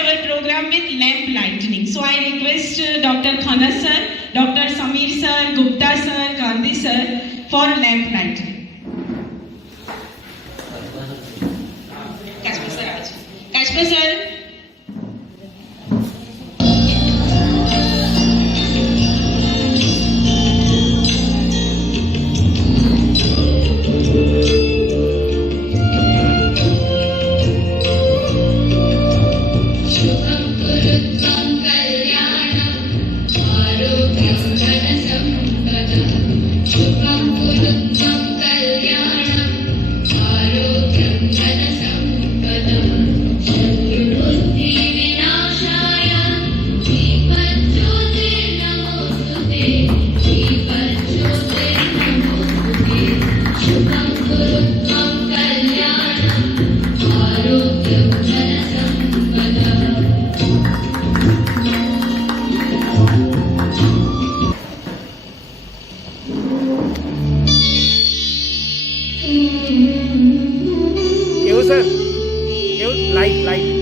our program with lamp lightning. So I request Dr. Khanna sir, Dr. Samir sir, Gupta sir, Gandhi sir for lamp lightning. Kashmir sir, Kashmir sir. કેવું સર કેવું light light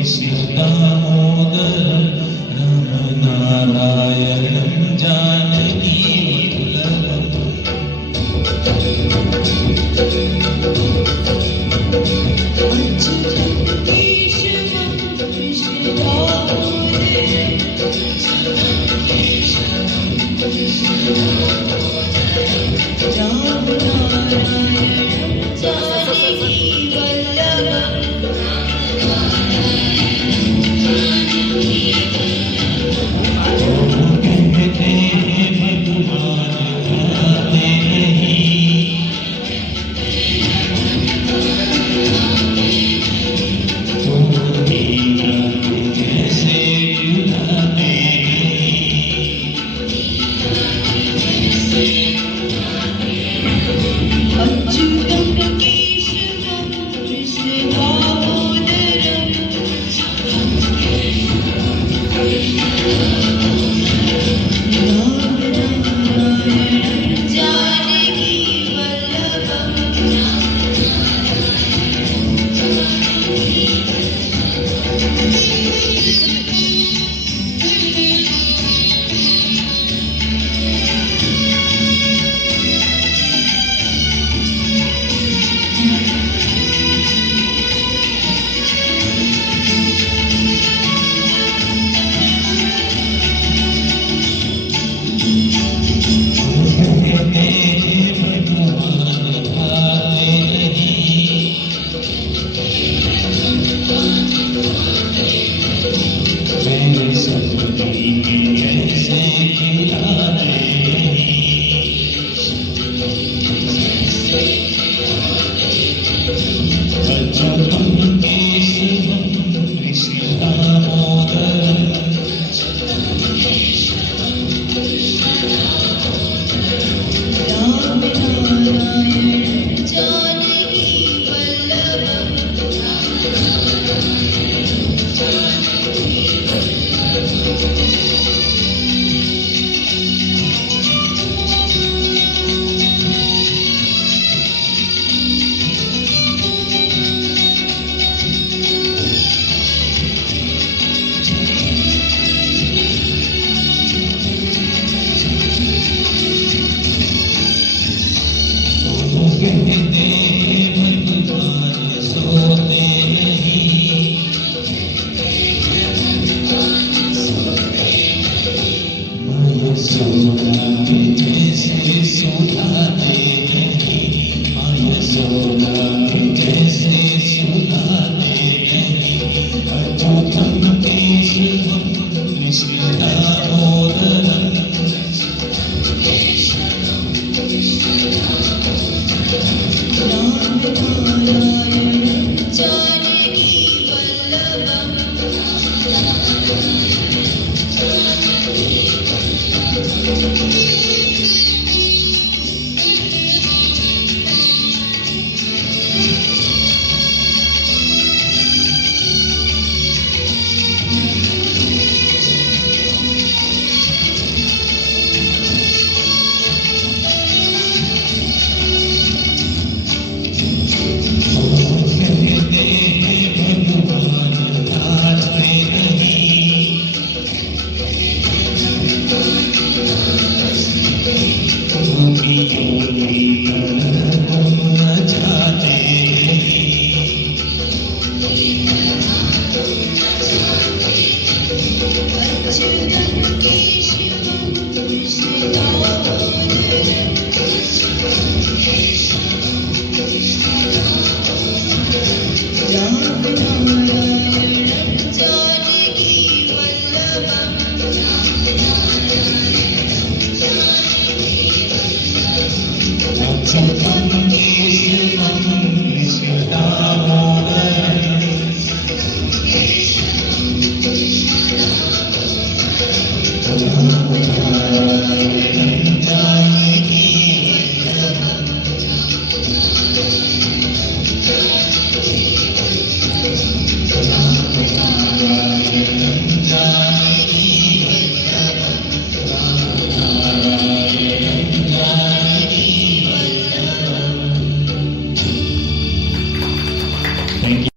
Krishna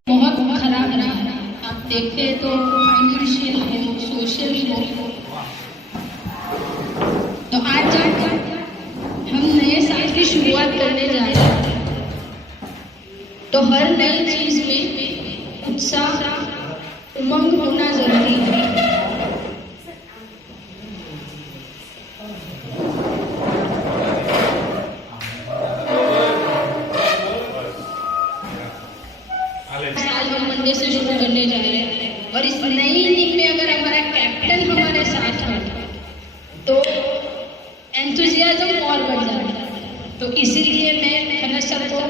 बहुत खराब रहा। आप देखते हैं तो फाइनेंशियल हो, सोशल हो। तो आज हम नए साल की शुरुआत करने जा रहे हैं। तो हर नई चीज में उत्साह, उमंग होना जरूरी है। साल हम मंडे से शुरू करने जा रहे हैं और इस नई इनिंग में अगर हमारा कैप्टन हमारे साथ है तो एंथुजियाज्म और बढ़ जाता है। तो इसीलिए मैं खन्ना सर को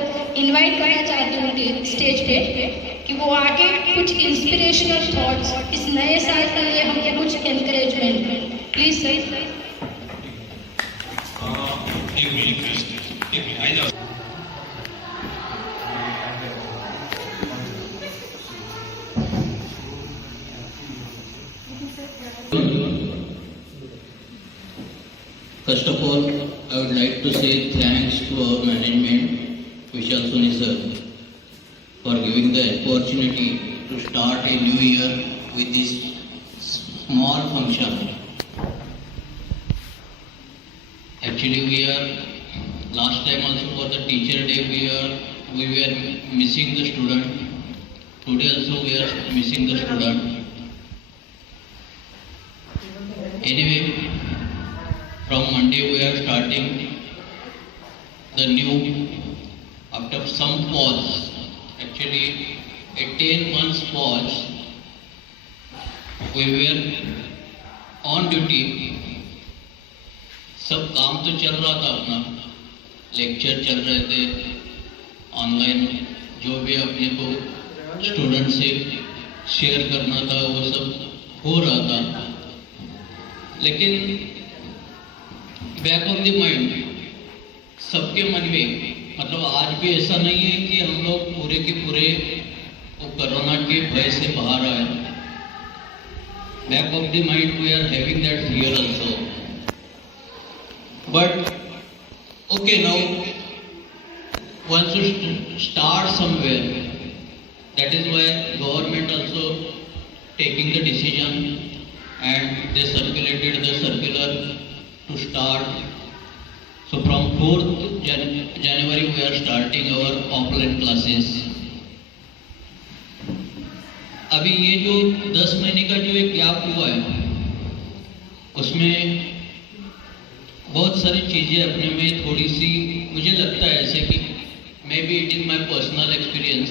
इनवाइट करना चाहती हूँ स्टेज पे कि वो आके कुछ इंस्पिरेशनल थॉट्स इस नए साल के लिए हमको कुछ encouragement please sir. First of all, I would like to say thanks to our management, Vishal Soni sir, for giving the opportunity to start a new year with this small function. Actually, we are last time also for the teacher day we were missing the student. Today also we are missing the student. Anyway, from Monday we are starting the new, after some pause, actually a 10 months pause, we were on duty. सब काम तो चल रहा था अपना, लेक्चर चल रहे थे, ऑनलाइन जो भी अपने को स्टूडेंट से शेयर करना था वो सब हो रहा था, लेकिन बैक ऑफ द माइंड सबके मन में, मतलब आज भी ऐसा नहीं है कि हम लोग पूरे के पूरे वो कोरोना के भय से बाहर आए। Back of the mind we are having that fear also, but okay now once you start somewhere, that is why government also taking the decision and they circulated the circular to start. So from 4th January we are starting our offline classes. अभी ये जो 10 महीने का जो एक गैप हुआ है उसमें बहुत सारी चीज़ें अपने में थोड़ी सी मुझे लगता है ऐसे कि may be it is my personal experience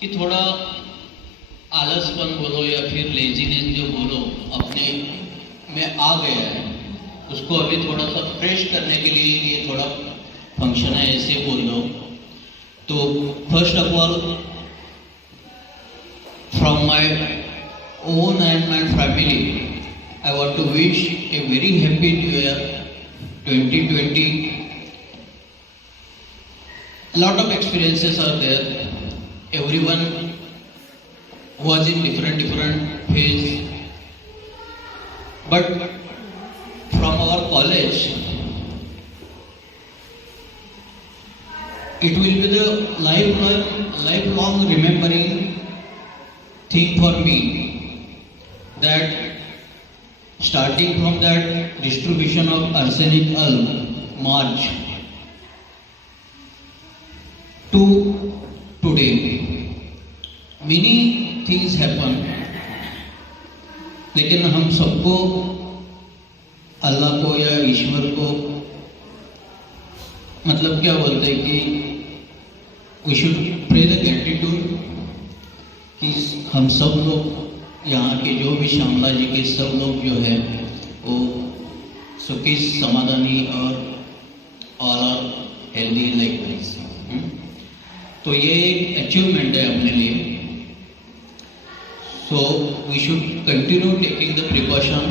कि थोड़ा आलसपन बोलो या फिर लेजीनेस जो बोलो अपने में आ गया है, उसको अभी थोड़ा सा फ्रेश करने के लिए ये थोड़ा फंक्शन है ऐसे बोल लो। तो first of all from my own and my family I want to wish a very happy New Year 2020. Lot of experiences are there. Everyone was in different phase. But from our college, it will be the lifelong remembering thing for me, that starting from that distribution of arsenic alb March to today, many things happen, लेकिन हम सबको, अल्लाह को या ईश्वर को, मतलब क्या बोलते हैं कि we should pray the gratitude कि हम सब लोग यहाँ के जो भी श्यामला जी के सब लोग जो है वो सुखी समाधानी और all are healthy like this. तो ये एक अचीवमेंट है अपने लिए। So we should continue taking the precaution.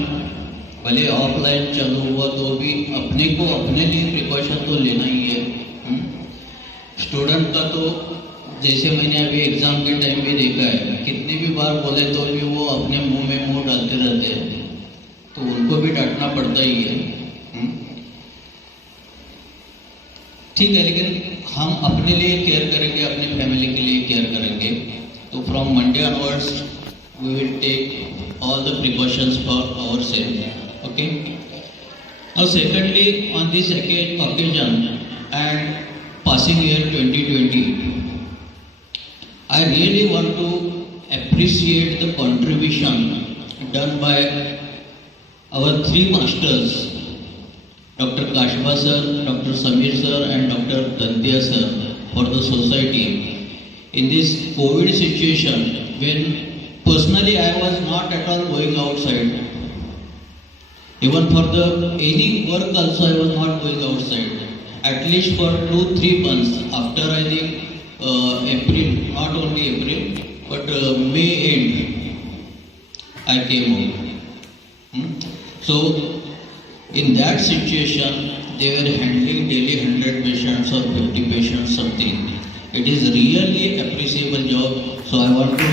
भले ऑफलाइन चालू हुआ तो भी अपने को अपने लिए प्रिकॉशन तो लेना ही है। स्टूडेंट का तो जैसे मैंने अभी एग्जाम के टाइम भी देखा है, कितनी भी बार बोले तो भी वो अपने मुंह में मुंह डालते रहते हैं, तो उनको भी डांटना पड़ता ही है। ठीक है, लेकिन हम अपने लिए केयर करेंगे, अपने फैमिली के लिए केयर करेंगे। तो from Monday onwards we will take all the precautions for our self. Okay. Now secondly, on this occasion and passing year 2020, I really want to appreciate the contribution done by our three masters, Dr. Kashba sir, Dr. Samir sir and Dr. Dantia sir, for the society in this COVID situation, when personally I was not at all going outside. Even for the any work also I was not going outside. At least for 2-3 months after, I think April, not only April, but May end, I came home. So in that situation, they were handling daily 100 patients or 50 patients, something. It is really appreciable job. So I want to,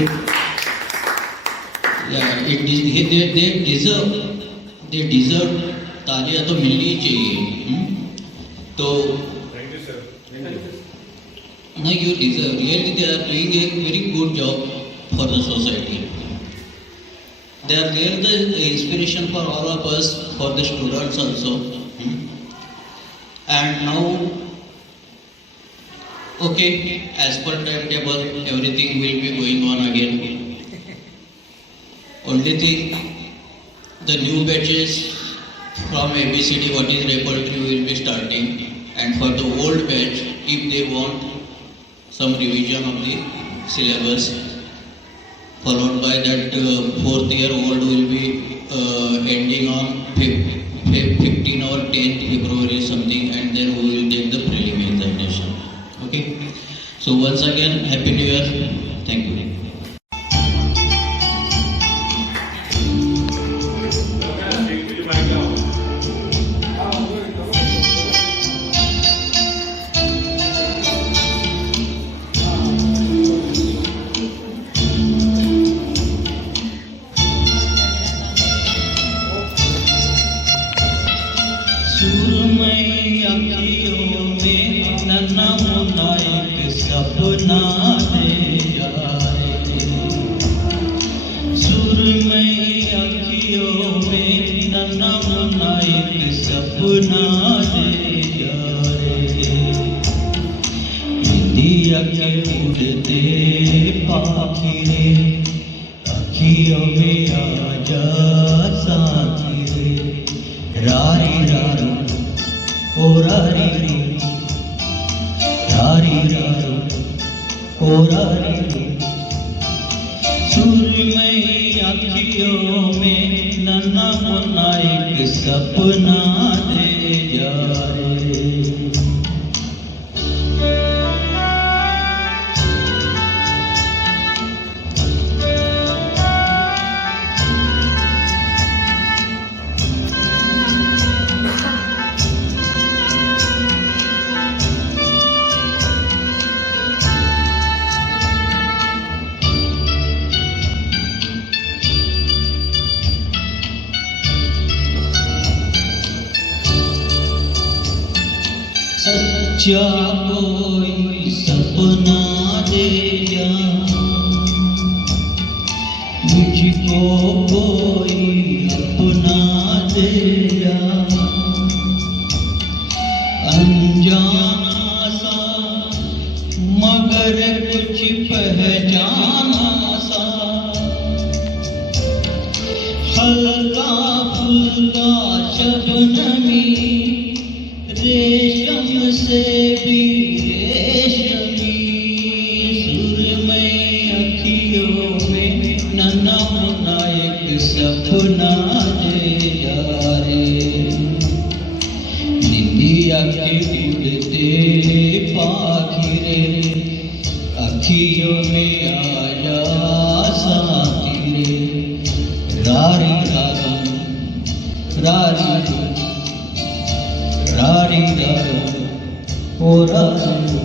yeah, they deserve तालियां तो मिलनी ही चाहिए। तो no, you deserve. Really, they are doing a very good job for the society. They are really the inspiration for all of us, for the students also. And now, okay, as per timetable, everything will be going on again. Only thing, the new batches from ABCD, what is repertory, will be starting, and for the old batch, if they want some revision of the syllabus, followed by that 4th year old will be ending on 15 or 10th February something, and then we will take the prelim examination. Okay, so once again, happy new year. Thank you. सच्चा कोई सपना दे जा, मुझको कोई अपना दे जा, अनजाना सा मगर कुछ पहचाना सा, हल्का फुल्का शबनमी रेशम से भी रेशमी, सुरमई अखियों में नन्हा मुन्ना एक सपना दे जा रे, निंदिया के उड़ते पाखिरे अखियों में आया साथी रे, रारी रारी रारी रारी ओ रारी।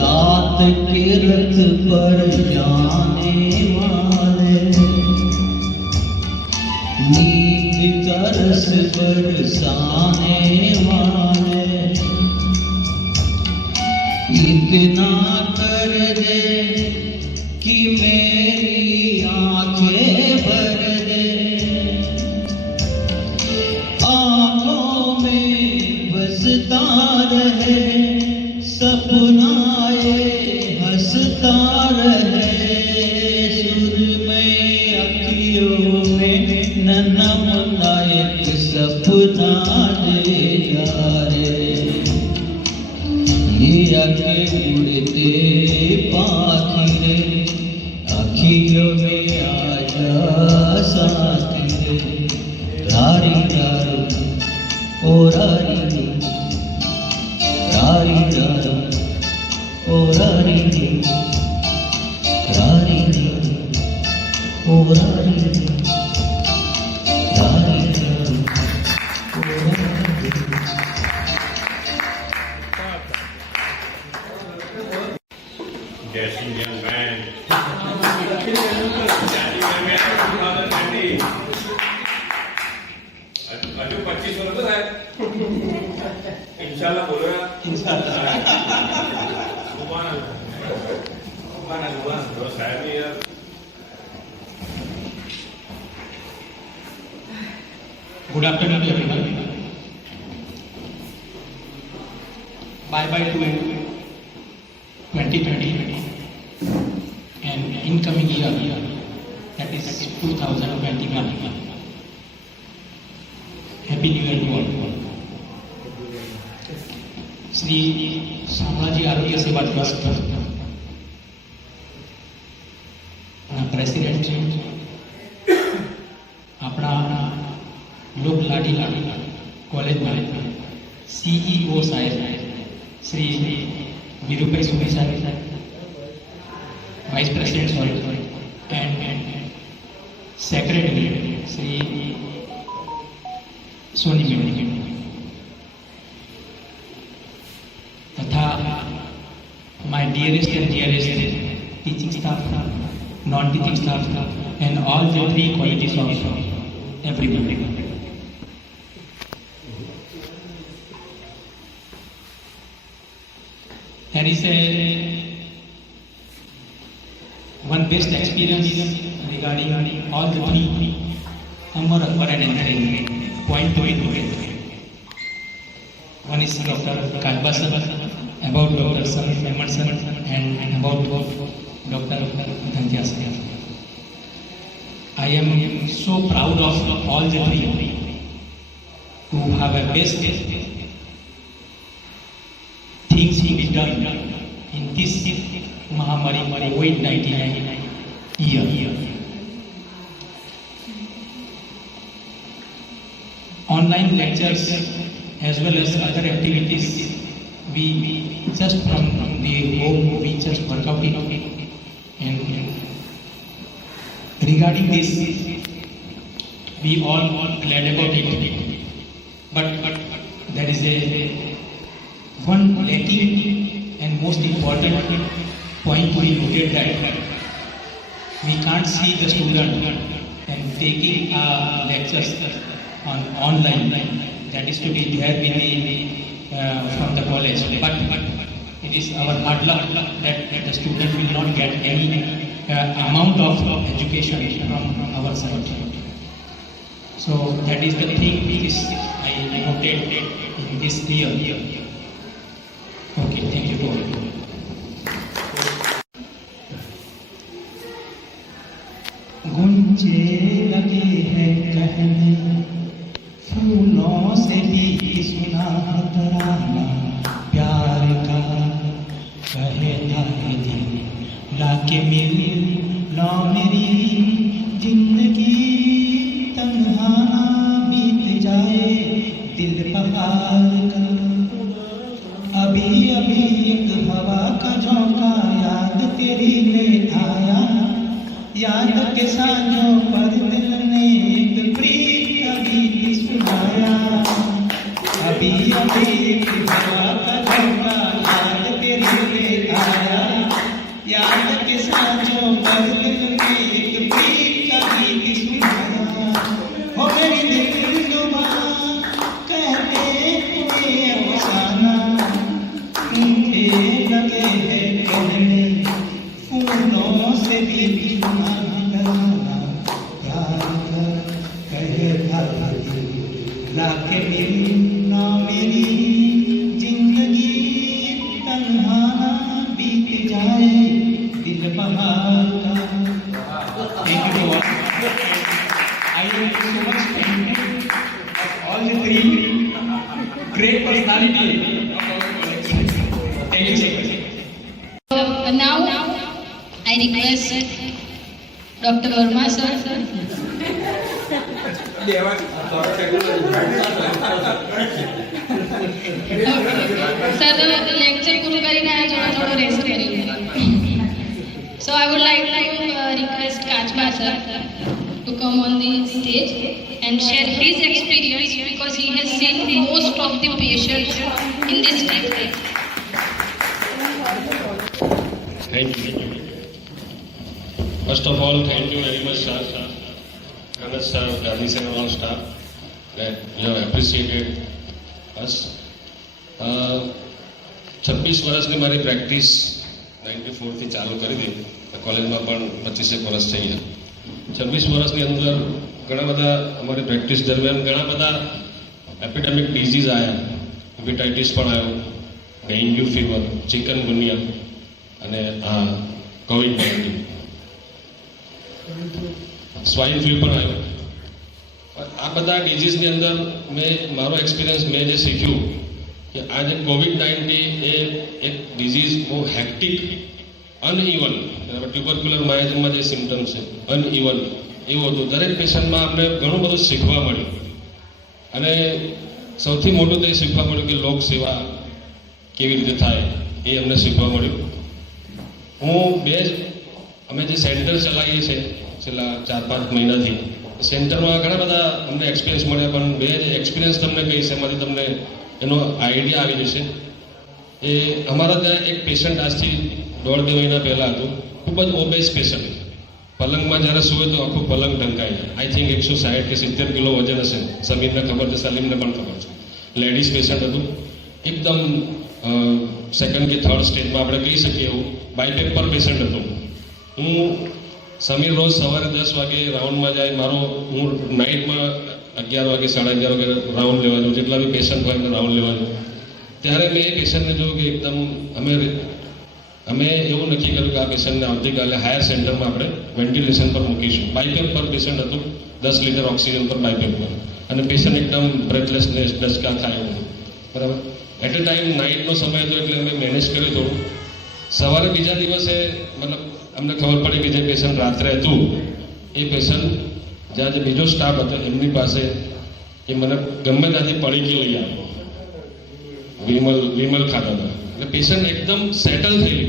रात के रथ पर जाने वाले, नींद का रस बरसाने वाले, इतना कर दे कि मेरी आंखें भर दे, आंखों में बसता रहे सपना हंसता रहे, सुरमई अखियों में नन्हा मुन्ना एक सपना दे जा रे, ये आंखें उड़ते पाखिरे अखियों में आजा साथी रे, रारी रारी ओ रारी रारी रारी ओ रारी रारी ओ रारी रारी ओ रारी। Dashing young man. अजू 25 वर्ष आहे, इंशाल्लाह बोलूया. Good afternoon, everyone. Bye-bye to 2020 and incoming year, that is 2021. Happy New Year to all. Shri शामलाजी आरोग्य सेवा ट्रस्ट प्रेसिडेंट अपना लोक लाडी कॉलेज में सीईओ साहेब श्री वीरूभाई सुनी साहेब, vice president sorry and secretary Shri Soni मेडी तथा my dearest and dearest teaching staff, non-teaching staff, and all the three qualities of everybody. There is one best experience regarding all the three Amar, Akbar and entertainment. Point to it. One is Dr. Kalba sir, about Dr. Samir sir, and about Dr. Dhantia sir. I am so proud of all the three who have a best things to be done in this Mahamari COVID-19 year. Online lectures as well as other activities we just from the home, we just work out it. And regarding this, we all glad about it. But there is a one lacking and most important point to be noted, that we can't see the student and taking lectures on online. That is to be there with the from the college. But it is our hard luck that the student will not get any amount of education from our side. So that is the thing which I noted in this year. Okay, thank you for it. गुंजे लगे हैं कहने, फूलों से भी सुना तराना प्यार का, कहता है दिल लाके मिल लो मेरी जिंदगी, तन्हा बीत जाए दिल पहाड़ का। अभी अभी एक हवा का झोंका याद तेरी ले आया, याद के साँझों पर दिल ने एक प्रीत अभी सुनाया। अभी अभी एक हवा का झोंका याद तेरी ले आया, याद के साँझों पर दिल ने एक प्रीत अभी सुनाया। हो मेरी दिलरुबा कहते हुए अफसाना, मुझे लगे है कहने फूलों से भी सुना तराना प्यार का, कहता है दिल लाके मिल ना मेरी जिंदगी, तन्हा बीत जाए दिल बहार का। Thank you all. I am so much thankful of all the three great personalities. Thank you so much. Now I request Dr. Verma sir. Sir, lecture પૂરું કરીને આ થોડો રેસ્ટ કરી. So I would like to request Kachma sir to come on the stage and share his experience, because he has seen most of the patients in this treatment. Thank you. First of all, thank you very much, sir. Kanas sir, Gandhi sir, and all staff that you have appreciated us. 26 વર્ષની મારી પ્રેક્ટિસ 94 થી ચાલુ કરી દીધી, કોલેજમાં પણ 25 વર્ષ થઈ ગયા. 26 વર્ષની અંદર ઘણા બધા અમારી પ્રેક્ટિસ દરમિયાન ઘણા બધા એપિડેમિક ડિઝીઝ આવ્યા. હેપેટાઇટિસ પણ આવ્યો, ડેન્ગ્યુ ફીવર, ચિકનગુનિયા અને કોવિડ-19, સ્વાઇન ફ્લૂ પણ આવ્યો. આ બધા ડિઝીઝની અંદર મારો એક્સપિરિયન્સ મેં જે શીખ્યું કે આ જે કોવિડ-19 એ એક ડિઝીઝ બહુ હેક્ટિક, અનઇવન, ટ્યુબરક્યુલર માયોજનમાં જે સિમ્ટમ્સ છે અનઇવન એવું હતું. દરેક પેશન્ટમાં આપણે ઘણું બધું શીખવા મળ્યું, અને સૌથી મોટું તો એ શીખવા મળ્યું કે લોક સેવા કેવી રીતે થાય એ અમને શીખવા મળ્યું. અમે જે સેન્ટર ચલાવીએ છીએ છેલ્લા 4-5 મહિનાથી, સેન્ટરમાં ઘણા બધા અમને એક્સપિરિયન્સ મળ્યા, પણ બે જે એક્સપિરિયન્સ તમને કહીશ એમાંથી તમને એનો આઈડિયા આવી જશે. એ અમારા ત્યાં એક પેશન્ટ આજથી 1.5-2 મહિના પહેલાં હતું, ખૂબ જ ઓબેસ પેશન્ટ. પલંગમાં જ્યારે સૂવે તો આખું પલંગ ઢંકાય. આઈ થિંક 160 કે 70 કિલો વજન હશે. સમીરને ખબર છે, સલીમને પણ ખબર છે. લેડીઝ પેશન્ટ હતું, એકદમ સેકન્ડ કે થર્ડ સ્ટેજમાં આપણે કહી શકીએ એવું બાયપેપર પેશન્ટ હતું. સમીર રોજ સવારે 10 વાગે રાઉન્ડમાં જાય, હું નાઇટમાં 11 વાગે 11:30 વાગે રાઉન્ડ લેવા જાઉં, જેટલા બી પેશન્ટ હોય એને રાઉન્ડ લેવા જાઉં. ત્યારે મેં એ પેશન્ટને જોયું કે એકદમ અમે એવું નક્કી કર્યું કે આ પેશન્ટને આવતીકાલે હાયર સેન્ટરમાં આપણે વેન્ટિલેશન પર મૂકીશું. બાયપેપ પર પેશન્ટ હતું, 10 લીટર ઓક્સિજન પર બાયપેપ પર, અને પેશન્ટ એકદમ બ્રેથલેસનેસ, ડચકા થાય એવું, બરાબર. એટ એ ટાઈમ નાઇટનો સમય હતો એટલે અમે મેનેજ કર્યું થોડું. સવારે બીજા દિવસે મતલબ અમને ખબર પડી કે જે પેશન્ટ રાત્રે હતું એ પેશન્ટ જ્યાં જે બીજો સ્ટાફ હતો એમની પાસે એ મને ગમે ત્યાંથી પડીકી લઈ આવ્યો. વિમલ ખાતા હતા. એટલે પેશન્ટ એકદમ સેટલ થઈ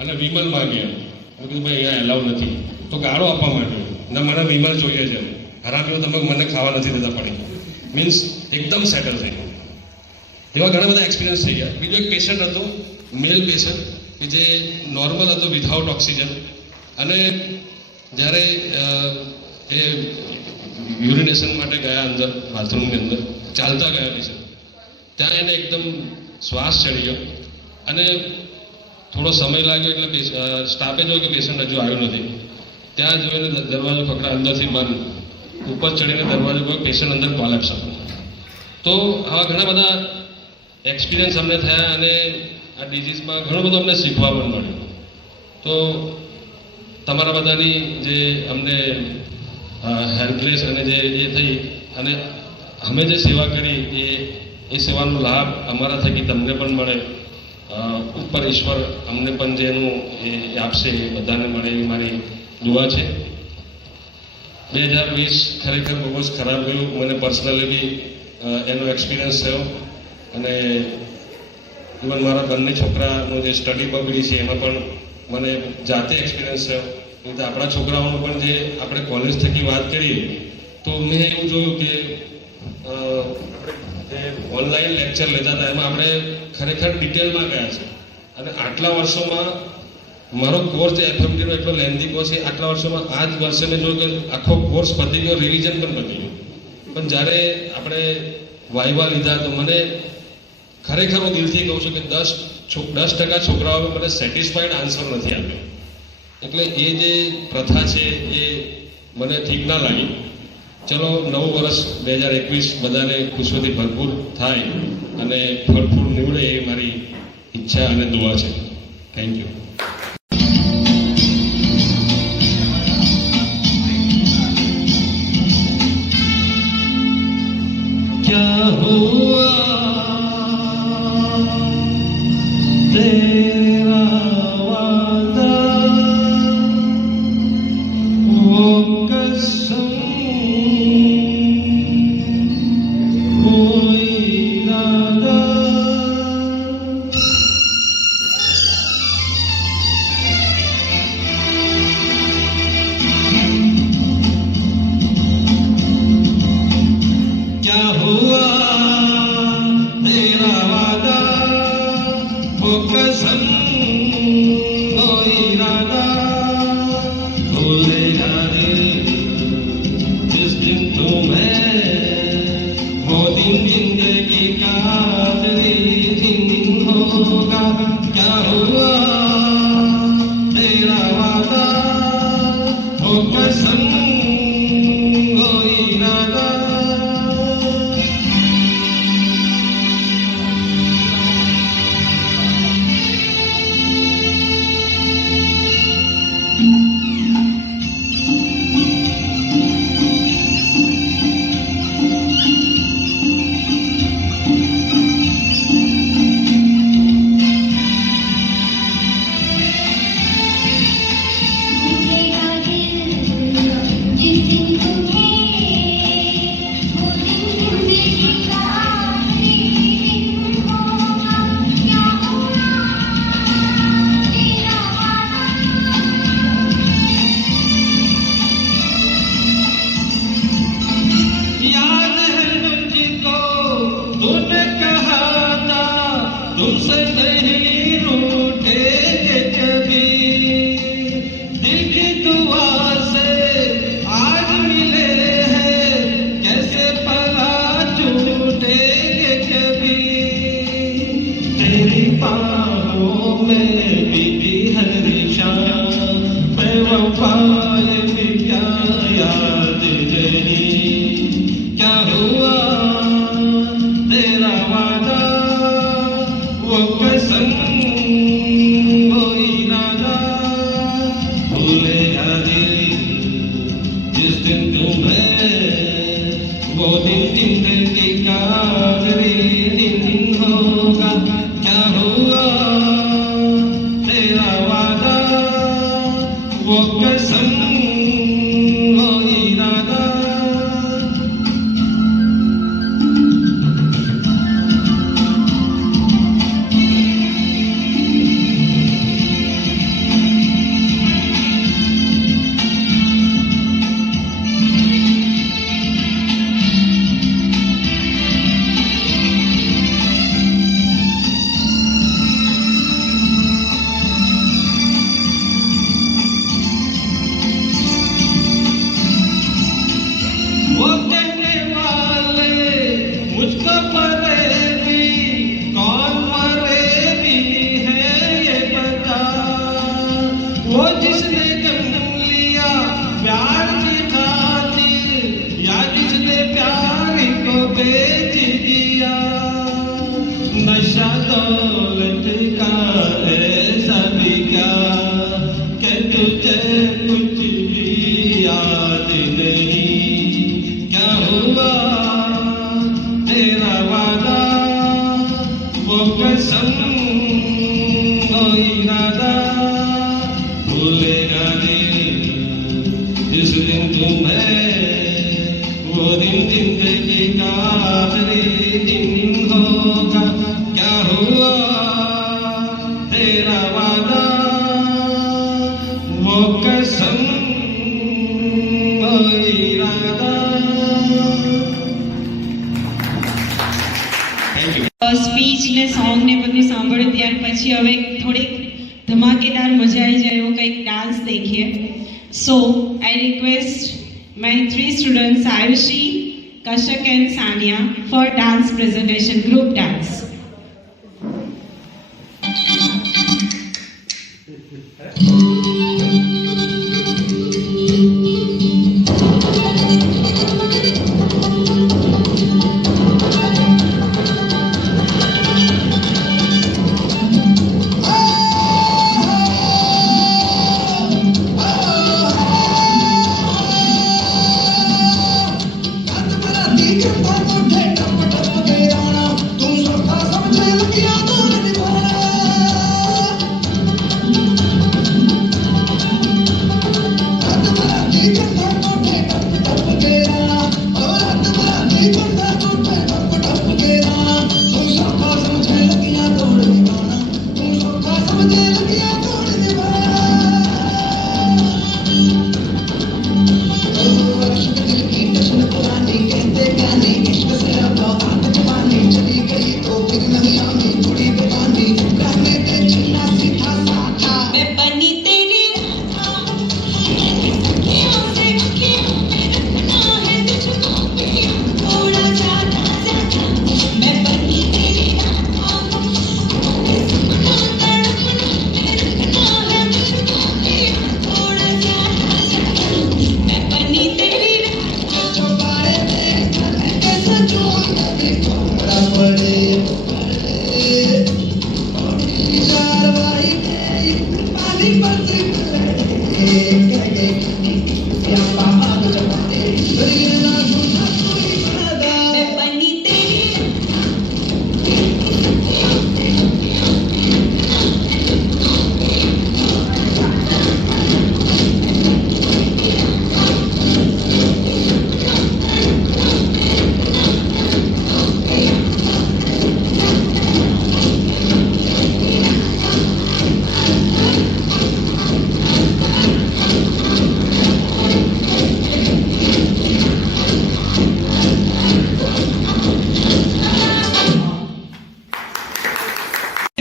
અને વિમલમાં ગયા. મેં કીધું ભાઈ અહીંયા એલાઉ નથી, તો ગાળો આપવા માટે ના મને વિમલ જોઈએ છે, હરામીઓ તમે મને ખાવા નથી દેતા પડી. મીન્સ એકદમ સેટલ થઈ. એવા ઘણા બધા એક્સપિરિયન્સ થઈ ગયા. બીજો એક પેશન્ટ હતો, મેલ પેશન્ટ, કે જે નોર્મલ હતો વિધાઉટ ઓક્સિજન, અને જ્યારે એ યુરિનેશન માટે ગયા અંદર બાથરૂમની અંદર, ચાલતા ગયા પેશન્ટ, ત્યાં એને એકદમ શ્વાસ ચડી ગયો અને થોડો સમય લાગ્યો. એટલે સ્ટાફે જોયું કે પેશન્ટ હજુ આવ્યું નથી. ત્યાં જોઈને દરવાજો પકડા, અંદરથી બંધ, ઉપર ચડીને દરવાજો પર પેશન્ટ અંદર કોલેપ્સ હતો. તો આવા ઘણા બધા એક્સપિરિયન્સ અમને થયા અને આ ડિઝીઝમાં ઘણું બધું અમને શીખવા પણ મળ્યું. તો તમારા બધાની જે અમને હેલ્પલેસ અને જે એ થઈ અને અમે જે સેવા કરી એ સેવાનો લાભ અમારા થકી તમને પણ મળે, ઉપર ઈશ્વર અમને પણ જેનું એ આપશે એ બધાને મળે એવી મારી દુઆ છે. 2020 ખરેખર બહુ જ ખરાબ ગયું. મને પર્સનલી બી એનો એક્સપિરિયન્સ થયો અને ઇવન મારા બંને છોકરાનું જે સ્ટડી બગડી છે એમાં પણ મને જાતે એક્સપિરિયન્સ થયો. એટલે આપણા છોકરાઓનું પણ જે આપણે કોલેજ થકી વાત કરીએ તો મેં એવું જોયું કે આપણે જે ઓનલાઈન લેક્ચર લેતા હતા એમાં આપણે ખરેખર ડિટેલમાં ગયા છે. અને આટલા વર્ષોમાં મારો કોર્સ જે એફએમટીનો એટલો લેન્ધી કોર્સ છે, આટલા વર્ષોમાં આ જ વર્ષે મેં જોયું કે આખો કોર્સ પતી ગયો, રિવિઝન પણ પતી ગયું. પણ જ્યારે આપણે વાયવા લીધા તો મને ખરેખર હું દિલથી કહું છું કે 10% છોકરાઓ મને સેટિસ્ફાઈડ આન્સર નથી આપ્યો. એટલે એ જે પ્રથા છે એ મને ઠીક ના લાગી. ચલો, નવું વર્ષ 2021 બધાને ખુશીઓથી ભરપૂર થાય અને ફળફૂલ નીવડે એ મારી ઈચ્છા અને દુઆ છે. Thank you. क्या हुआ तेरा वादा, वो कसम, वो इरादा, क्या हुआ तेरा वादा, वो कसम, वो इरादा, भूलेगा दिल जिस दिन तुम्हें, वो दिन जिंदगी का आखिरी दिन होगा. क्या हुआ तेरा वादा, वो कसम, वो इरादा. तुमसे नहीं रूठेंगे कभी, दिल की दुआ से आज मिले हैं, कैसे भला छूटेंगे कभी. तेरी बाहों में बीती हर शाम, बेवफाए भी क्या याद रही. क्या हुआ तेरा वादा, वो कसम, वो इरादा, भूलेगा दिल जिस दिन तुम्हें, वो दिन जिंदगी का आखिरी दिन होगा. क्या हुआ तेरा वादा, वो कसम, वो इरादा. नशा दौलत का ऐसा भी क्या कि तुझे कुछ भी याद नहीं। क्या हुआ तेरा वादा, वो कसम, वो इरादा, भूलेगा दिल जिस दिन तुम्हें, वो दिन जिंदगी का आखिरी दिन होगा। क्या हुआ तेरा वादा, वो कसम, वो इरादा। Thank you. સ્પીચ ને સોંગ ને બધું સાંભળ્યું ત્યાર પછી હવે થોડીક ધમાકેદાર મજા આવી જાય એવો કંઈક ડાન્સ દેખીએ. So I request my 3 students Ayushi, Kashak and Sania for dance presentation, group dance.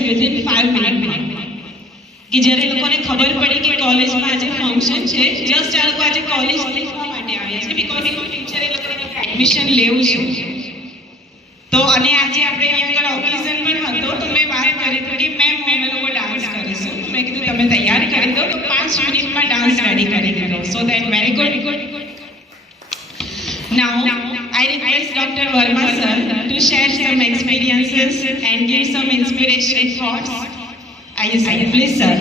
Within 5 minute કે જ્યારે લોકોને ખબર પડી કે કોલેજમાં આજે ફંક્શન છે, જસ્ટ આ લોકો આજે કોલેજ શીખવા માટે આવ્યા છે, બીકોઝ એનું ફ્યુચર એ લોકોને એડમિશન લેવું છે. તો અને આજે આપણે અહીંયા આગળ ઓકેઝન પણ હતો, તો મેં વાત કરી હતી કે મેમ અમે લોકો ડાન્સ કરીશું. મેં કીધું તમે તૈયાર કરી દો, તો 5 મિનિટમાં ડાન્સ રેડી કરી દીધો. So that very good. Now, I request Dr. Verma sir to share some experiences and give some inspirational thoughts. Please sir.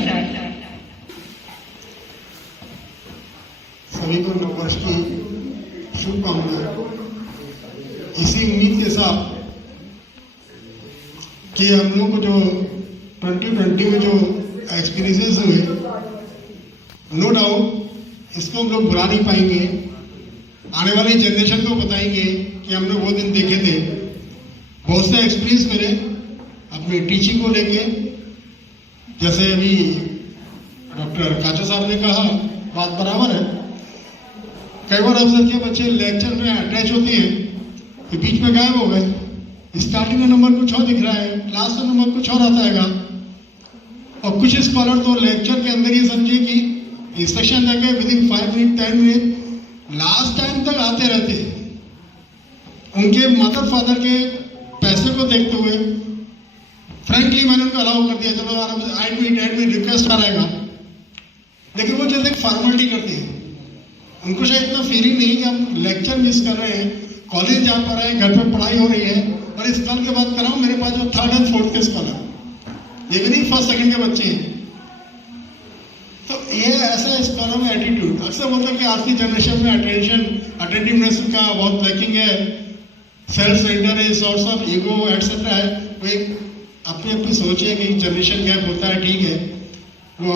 सभी को नववर्ष की शुभकामनाएं। इसी उम्मीद के साथ कि हम लोग को जो 2020 में जो एक्सपीरियंसेस हुए, नो डाउट इसको हम लोग भुला नहीं पाएंगे। आने वाली जनरेशन को बताएंगे कि हमने वो दिन देखे थे। बहुत से एक्सपीरियंस मेरे अपनी टीचिंग को लेके, जैसे अभी डॉक्टर काचा साहब ने कहा, बात बराबर है। कई बार अवसर के बच्चे लेक्चर में अटैच होते हैं कि बीच में गायब हो गए, स्टार्टिंग में नंबर कुछ और दिख रहा है, लास्ट में नंबर कुछ और आता है। और कुछ स्कॉलर तो लेक्चर के अंदर ये समझे कि इंस्ट्रक्शन देके विदिन 5 मिनट 10 मिनट लास्ट टाइम तक आते रहते हैं। उनके मदर फादर के पैसे को देखते हुए फ्रेंकली मैंने उनको अलाउ कर दिया, चलो एडमिट रिक्वेस्ट आ रहेगा, लेकिन वो जैसे फॉर्मेलिटी करती है। उनको शायद इतना फीलिंग नहीं कि हम लेक्चर मिस कर रहे हैं, कॉलेज जा पा रहे हैं, घर पे पढ़ाई हो रही है, और इस कल के बाद कराऊं, मेरे पास जो 3rd and 4th के स्कॉलर, ये भी नहीं 1st 2nd के बच्चे हैं। तो ये ऐसा स्कॉलर में एटीट्यूड, अक्सर बोलते हैं कि आज की जनरेशन में अटेंटिवनेस का बहुत लैकिंग है, सेल्फ सेंटर है, सॉर्ट्स ऑफ ईगो एटसेट्रा है। वो एक अपनी अपनी सोच है कि जनरेशन गैप होता है, ठीक है। वो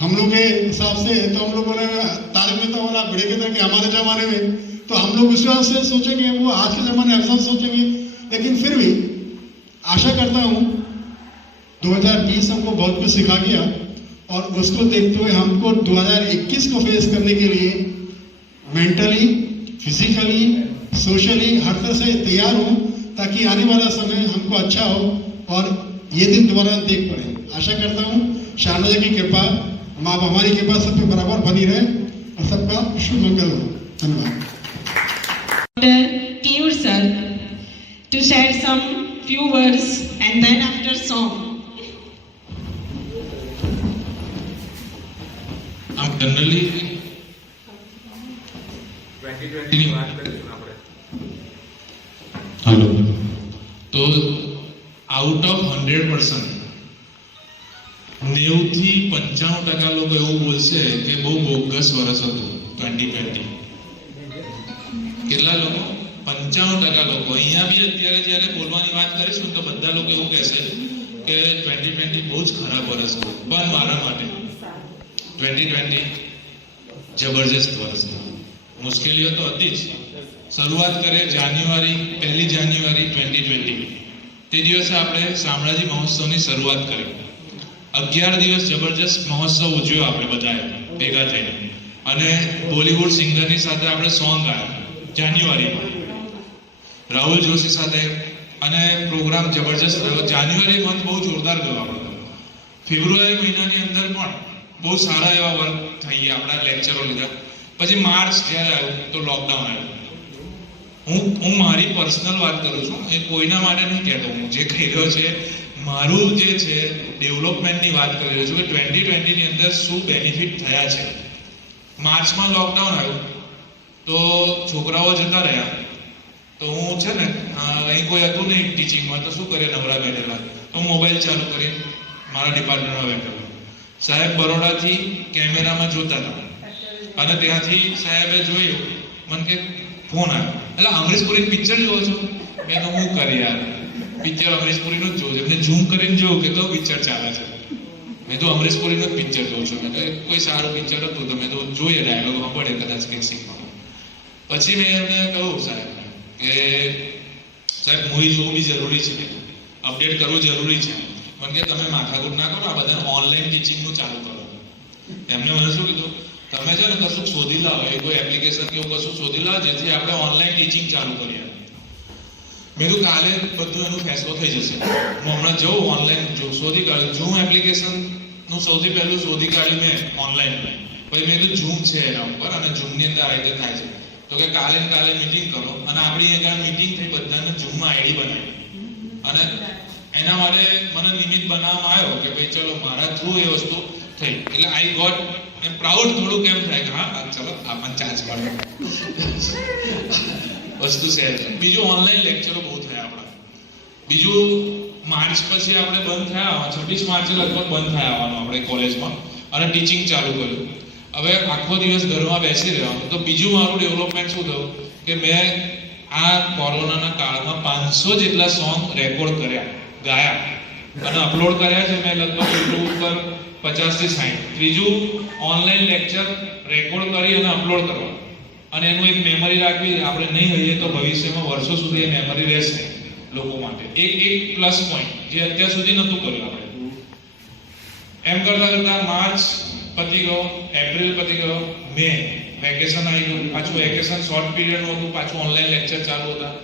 हम लोग के हिसाब से तो हम लोगों ने तारक मेहता वाला भिड़े के तरह कि हमारे ज़माने में, तो हम लोग उस हिसाब से सोचेंगे, वो आज के ज़माने ऐसा सोचेंगे। लेकिन फिर भी आशा करता हूँ 2020 हमको बहुत कुछ सिखा गया, और उसको देखते हुए हमको 2021 को फेस करने के लिए मेंटली, फिजिकली, सोशली हर तरह से तैयार हूँ, ताकि आने वाला समय हमको अच्छा हो और ये दिन दोबारा देख पड़े। आशा करता हूँ शारदा जी की कृपा, माँ हमारी कृपा सब पे बराबर बनी रहे और सबका शुभ मंगल हो। धन्यवाद। Kiyur sir to share some few words and then after song. आप जनरली हेलो, तो આઉટ ઓફ 100% 90 થી 95% લોકો એવું બોલશે કે બહુ બોગસ વર્ષ હતું 2020। કેટલા લોકો? 95% લોકો। અહીંયા બી અત્યારે જ્યારે બોલવાની વાત કરીશું તો બધા લોકો એવું કહેશે કે 2020 બહુ જ ખરાબ વર્ષ હતું, પણ મારા માટે 2020 જબરજસ્ત વર્ષ હતું। મુશ્કેલીઓ તો હતી જ। શરૂઆત કરીએ જાન્યુઆરી, 1 જાન્યુઆરી 2020, તે દિવસે આપણે શામળાજી મહોત્સવની શરૂઆત કરી। 11 દિવસ જબરજસ્ત મહોત્સવ ઉજવ્યો આપણે બધાએ ભેગા થઈને, અને બોલિવૂડ સિંગરની સાથે આપણે સોંગ ગાયા જાન્યુઆરીમાં, રાહુલ જોશી સાથે, અને પ્રોગ્રામ જબરજસ્ત રહ્યો। જાન્યુઆરી મંથ બહુ જોરદાર ગયો આપણો। ફેબ્રુઆરી મહિનાની અંદર પણ બહુ સારા એવા વર્ક થઈ ગયા, આપણા લેક્ચરો લીધા। પછી માર્ચ જ્યારે આવ્યું તો લોકડાઉન આવ્યું। હું મારી પર્સનલ વાત કરું છું, એ કોઈના માટે નહીં કહેતો। હું જે કહી રહ્યો છે મારું જે છે ડેવલપમેન્ટની વાત કરી રહ્યો છું કે 2020ની અંદર શું બેનિફિટ થયા છે। માર્ચમાં લોકડાઉન આવ્યું તો છોકરાઓ જતા રહ્યા, તો હું છે ને અહીં કોઈ હતું નહીં ટીચિંગમાં, તો શું કરીએ નવરા બેઠેલા, તો મોબાઈલ ચાલુ કરી મારા ડિપાર્ટમેન્ટમાં બેઠેલો। સાહેબ બરોડાથી કેમેરામાં જોતા હતા, અને ત્યાંથી સાહેબે જોયું, મને કે ફોન આવ્યો, એટલે અમરીશ પુરીનું પિક્ચર જોવો છો? મેં તો હું કરી યાર, પિક્ચર અમરીશ પુરીનું જ જોઉં છું। એમને ઝૂમ કરીને જોઉં કે તો પિક્ચર ચાલે છે। મેં તો અમરીશ પુરીનું જ પિક્ચર જોઉં છું। મેં તો કોઈ સારું પિક્ચર હતું તો મેં તો જોઈએ, ડાયલોગ સાંભળે કદાચ કંઈક શીખવાનું। પછી મેં એમને કહ્યું સાહેબને કે સાહેબ મૂવી જોવું બી જરૂરી છે, અપડેટ કરવું જરૂરી છે। મને કે તમે માથાકૂટ ના કરો, આ બધા ઓનલાઈન ટીચિંગનું ચાલુ કરો। એમને મને શું કીધું, તમે છે ને કશું શોધી લાવો, એ કોઈ એપ્લિકેશન કે એવું કશું શોધી લાવો જેથી આપણે ઓનલાઈન ટીચિંગ ચાલુ કરીએ। મેં તો કાલે બધું એનો ફેસલો થઈ જશે। હું હમણાં જઉં ઓનલાઈન શોધી કાઢ્યું, ઝૂમ એપ્લિકેશનનું સૌથી પહેલું શોધી કાઢ્યું મેં ઓનલાઈન। પછી મેં કીધું ઝૂમ છે એના ઉપર, અને ઝૂમની અંદર આ રીતે થાય છે, તો કે કાલે મીટિંગ કરો, અને આપણી અહીંયા મીટિંગ થઈ, બધાને ઝૂમમાં આઈડી બનાવી, અને એના માટે મને નિમિત્ત બનાવવામાં આવ્યો કે ભાઈ ચલો મારા થ્રુ એ વસ્તુ થઈ। એટલે આઈ ગોટ પ્રાઉડ, થોડું કેમ થાય કે હા ચલો આપણને ચાન્સ મળે વસ્તુ છે। બીજું ઓનલાઈન લેક્ચરો બહુ થયા આપણા। બીજું માર્ચ પછી આપણે બંધ થયા, 26 માર્ચે લગભગ બંધ થયા આવવાનું આપણે કોલેજમાં, અને ટીચિંગ ચાલુ કર્યું। હવે આખો દિવસ ઘરમાં બેસી રહેવાનું। તો બીજું મારું ડેવલપમેન્ટ શું થયું કે મેં આ કોરોનાના કાળમાં 500 જેટલા સોંગ રેકોર્ડ કર્યા, ગાયા, અને અપલોડ કર્યા છે મેં લગભગ યુટ્યુબ ઉપર 50 થી 60। ત્રીજું ઓનલાઈન લેક્ચર રેકોર્ડ કરી અને અપલોડ કરવા, અને એનું એક મેમરી રાખવી, આપણે નહીં હઈએ તો ભવિષ્યમાં વર્ષો સુધી એ મેમરી રહેશે લોકો માટે। એક પ્લસ પોઈન્ટ જે અત્યાર સુધી નહોતું કર્યું આપણે। એમ કરતા કરતા માર્ચ પતી ગયો, એપ્રિલ પતી ગયો, મે વેકેશન આવી ગયું, પાછું વેકેશન શોર્ટ પીરિયડનું હતું, પાછું ઓનલાઈન લેક્ચર ચાલુ હતા।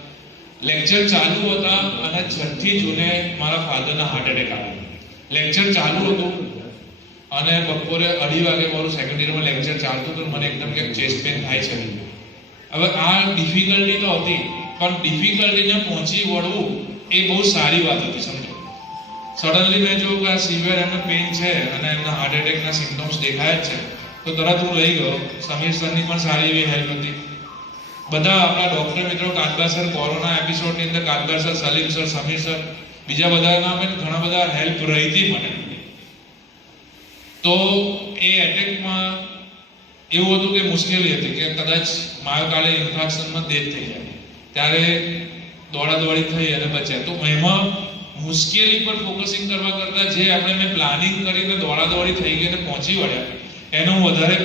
લેક્ચર ચાલુ હતા અને 6 જૂને મારા ફાધરના હાર્ટ એટેક આવ્યો। લેક્ચર ચાલુ હતું અને બપોરે 2:30 વાગે મારું સેકન્ડ યરમાં લેક્ચર ચાલતું હતું, મને એકદમ કે ચેસ્ટ પેન થાય છે। હવે આ ડિફિકલ્ટી તો હતી, પણ ડિફિકલ્ટીને પહોંચી વળવું એ બહુ સારી વાત હતી, સમજો। સડનલી મેં જોયું કે આ સિવિયર એમને પેઇન છે અને એમના હાર્ટ એટેકના સિમ્પટમ્સ દેખાય જ છે, તો તરત હું લઈ ગયો। સમીર સરની પણ સારી એવી હેલ્પ હતી, બધા આપણા ડૉક્ટર મિત્રો કાનબાર સર કોરોના એપિસોડની અંદર Kanbar sir, Salim sir, Samir sir, બીજા બધાના મેં ઘણા બધા હેલ્પ રહી હતી મને. તો એ એટેકમાં એવું હતું કે મુશ્કેલી હતી કે કદાચ મારો કાલે ઇન્ફેક્શનમાં ડેથ થઈ જાય, ત્યારે દોડાદોડી થઈ અને બચ્યા. તો એમાં મુશ્કેલી પર ફોકસિંગ કરવા કરતાં જે આપણે મેં પ્લાનિંગ કરીને દોડાદોડી થઈ ગઈ અને પહોંચી વળ્યા એનો હું વધારે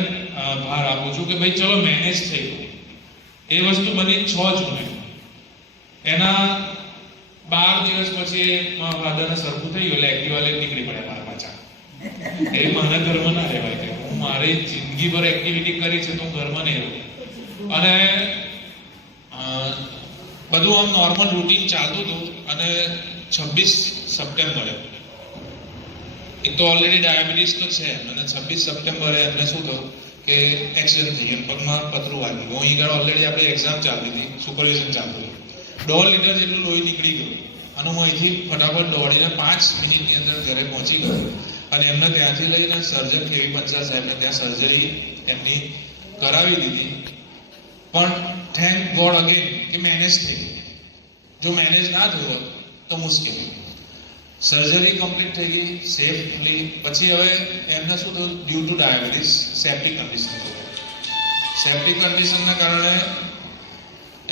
ભાર આપું છું કે ભાઈ ચલો મેનેજ થઈ ગયું. એ વસ્તુ બની 6 જૂને. એના 12 દિવસ પછી મારા ફાધરને સરખું થઈ ગયું એટલે એક્ટિવા લઈને નીકળી પડ્યા મારા પાછા. એ મારા ઘરમાં ના રહેવાય કે હું મારી જિંદગીભર એક્ટિવિટી કરી છે તો હું ઘરમાં નહીં રહું. અને બધું આમ નોર્મલ રૂટીન ચાલતું હતું અને 26 સપ્ટેમ્બરે એક તો ઓલરેડી ડાયાબિટીસ તો છે અને 26 સપ્ટેમ્બરે એમને શું થયું કે એક્સિડન્ટ થઈ ગયો, પગમાં પતરું વાગી ગયું. અહીં આગળ ઓલરેડી આપણી એક્ઝામ ચાલતી હતી, સુપરવિઝન ચાલતું હતું. 1.5 લીટર જેટલું લોહી નીકળી ગયું અને હું અહીંથી ફટાફટ દોડીને 5 મિનિટની અંદર ઘરે પહોંચી ગયો અને એમને ત્યાંથી લઈને સર્જન કેવી પંચાલ સાહેબને ત્યાં સર્જરી એમની કરાવી દીધી. પણ થેન્ક ગોડ અગેન કે મેનેજ થઈ ગયું. જો મેનેજ ના થયું હોત તો મુશ્કેલ. સર્જરી કમ્પ્લીટ થઈ ગઈ સેફલી. પછી હવે એમને શું થયું, due to diabetes septic condition. Septic કન્ડિશનના કારણે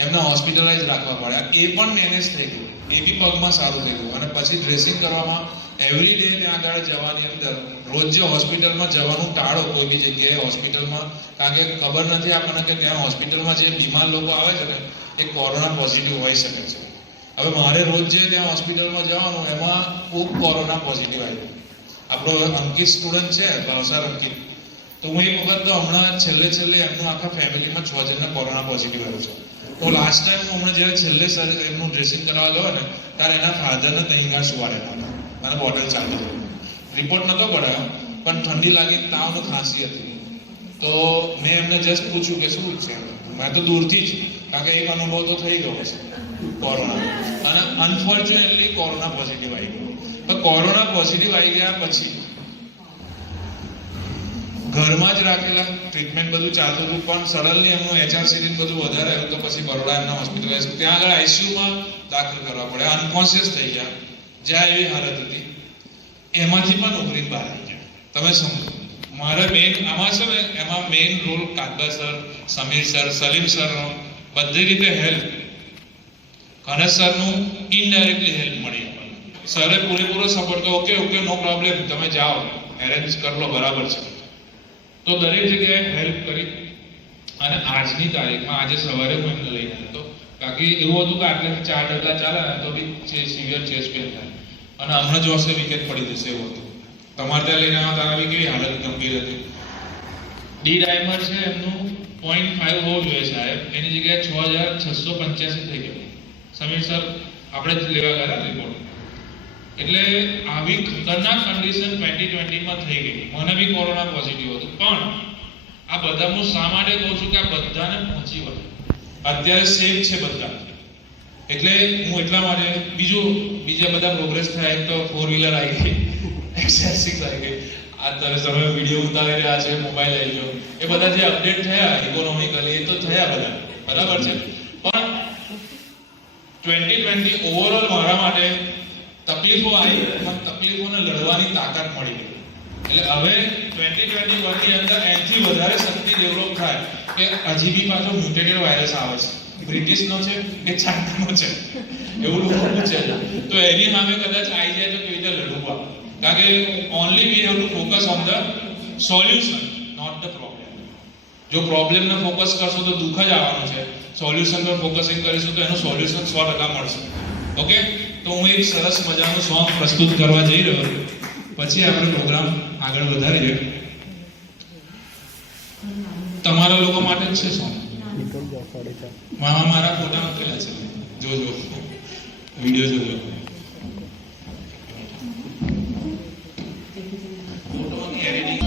એમને હોસ્પિટલાઇઝ રાખવા પડ્યા. એ પણ મેનેજ થઈ ગયું, એ બી પગમાં સારું થઈ ગયું. અને પછી ડ્રેસિંગ કરવામાં એવરી ડે ત્યાં આગળ જવાની અંદર રોજ જે હોસ્પિટલમાં જવાનું ટાળો કોઈ બી જગ્યાએ હોસ્પિટલમાં, કારણ કે ખબર નથી આપણને કે ત્યાં હોસ્પિટલમાં જે બીમાર લોકો આવે છે ને એ કોરોના પોઝિટિવ હોઈ શકે છે. હવે મારે રોજ જે ત્યાં હોસ્પિટલમાં જવાનું એમાં ખૂબ કોરોના પોઝિટિવ આવ્યું. આપણો અંકિત સ્ટુડન્ટ છે ભાવસાર અંકિત, તો હું એક વખત તો હમણાં છેલ્લે એમનું આખા ફેમિલીમાં 6 જણને કોરોના પોઝિટિવ આવ્યું છે. તો લાસ્ટ ટાઈમ હું હમણાં જ્યારે છેલ્લે સર એમનું ડ્રેસિંગ કરાવવા ગયો ને ત્યારે એના ફાધરને ત્યાં સુવાડેલા હતા અને બોટલ ચાલુ હતું. રિપોર્ટ નહોતો કરાયો પણ ઠંડી લાગી, તાવ ને ખાંસી હતી. તો મેં એમને જસ્ટ પૂછ્યું કે શું છે. મેં તો દૂરથી જ, કારણ કે એક અનુભવ તો થઈ ગયો છે કોરોના, અને અનફોર્ચ્યુનેટલી કોરોના પોઝિટિવ આવી ગયો. પણ કોરોના પોઝિટિવ આવી ગયા પછી ઘરમાં જ રાખેલા, ટ્રીટમેન્ટ બધું ચાલતું હતું. પણ સડનલી એમનું HRCT બધું વધારે આવ્યું તો પછી બરોડા એમના હોસ્પિટલાઇઝ, ત્યાં આગળ ICUમાં દાખલ કરવા પડે. અનકોન્શિયસ થઈ ગયા, જ્યાં એવી હાલત હતી એમાંથી પણ નોકરી બહાર આવી ગયા. તમે સમજો, મારે મેઇન આમાં છે ને, એમાં main role Kanbar sir, Samir sir, Salim સરનો બધી રીતે હેલ્પ. કનસ સરનું ઇનડાયરેક્ટલી હેલ્પ મળી આપણને. સરે પૂરેપૂરો સપોર્ટ તો ઓકે નો પ્રોબ્લેમ, તમે જાઓ એરેન્જ કરી લો, બરાબર છે. તો દરેક જગ્યાએ હેલ્પ કરી. અને આજની તારીખમાં આજે સવારે હું એમને લઈને આવ્યો હતો, કારણ કે એવું હતું કે આટલાથી 4 ડગલા ચાલે તો બી સિવિયર ચેસ્ટ પેન થાય અને હમણાં જોશે વિકેટ પડી જશે એવું હતું. તમારે ત્યાં લઈને આવ્યા તારા બી કેવી હાલત ગંભીર હતી. ડી ડાયમર છે એમનું 0.5 હોવું જોઈએ સાહેબ, એની જગ્યાએ 6685 થઈ ગયું. સમીર સર આપણે જ લેવા ગયા રિપોર્ટ. એટલે આવી ખતરનાક કન્ડિશન 2020માં થઈ ગઈ. મને બી કોરોના પોઝિટિવ હતું. પણ આ બધા હું શા માટે કહું છું કે આ બધાને પહોંચી વળે. અત્યારે સેફ છે બધા. એટલે હું એટલા માટે બીજા બધા પ્રોગ્રેસ થાય. એક તો 4 વ્હીલર આવી ગઈ, XR6 આવી ગઈ, આ તમે વિડીયો ઉતારી રહ્યા છે, મોબાઈલ આવી ગયો, એ બધા જે અપડેટ થયા ઇકોનોમિકલી એ તો થયા બધા, બરાબર છે. પણ 2020 ઓવરઓલ મારા માટે તકલીફો આવી પણ તકલીફોને લડવાની તાકાત મળી ગઈ. એટલે હવે 2021ની અંદર એનાથી વધારે શક્તિ ડેવલપ થાય કે હજી બી પાછો મ્યુટેટેડ વાયરસ આવે છે, બ્રિટિશનો છે કે ચાઇનાનો છે એવું લોકો પૂછે છે. તો એની સામે કદાચ આવી જાય તો કેવી રીતે લડવું? કારણ કે only we have to focus on the solution, not the problem. જો પ્રોબ્લેમને ફોકસ કરશો તો દુઃખ જ આવવાનું છે. સોલ્યુશન પર ફોકસિંગ કરીશું તો એનું સોલ્યુશન 100% મળશે. ઓકે, તો હું એક સરસ મજાનું સોંગ પ્રસ્તુત કરવા જઈ રહ્યો છું, પછી આપણે પ્રોગ્રામ આગળ વધારીએ. તમારા લોકો માટે જ છે સોંગ. મારા ફોટા મૂકેલા છે, જોજો, વિડીયો જોજો. ફોટોની એડિટિંગ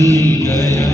मिल गया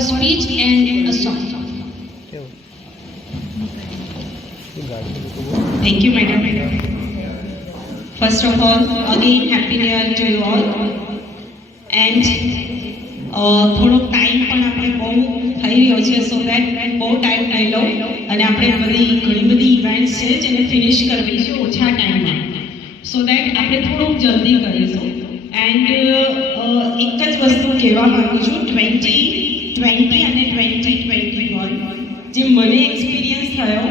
speech and a song. Thank you, madam. First of all, again, happy new year to you all. And થોડો ટાઈમ પણ આપણે બહુ થઈ રહ્યો છે, સો દેટ બહુ ટાઈમ નહીં લો અને આપણે ઘણી બધી ઇવેન્ટ્સ છે જેને ફિનિશ કરવી છે ઓછા ટાઈમમાં. સો દેટ આપણે થોડુંક જલ્દી કરીશું. એન્ડ એક જ વસ્તુ કહેવા માંગુ છું, 2020 અને 2021 જે મને એક્સપિરિયન્સ થયો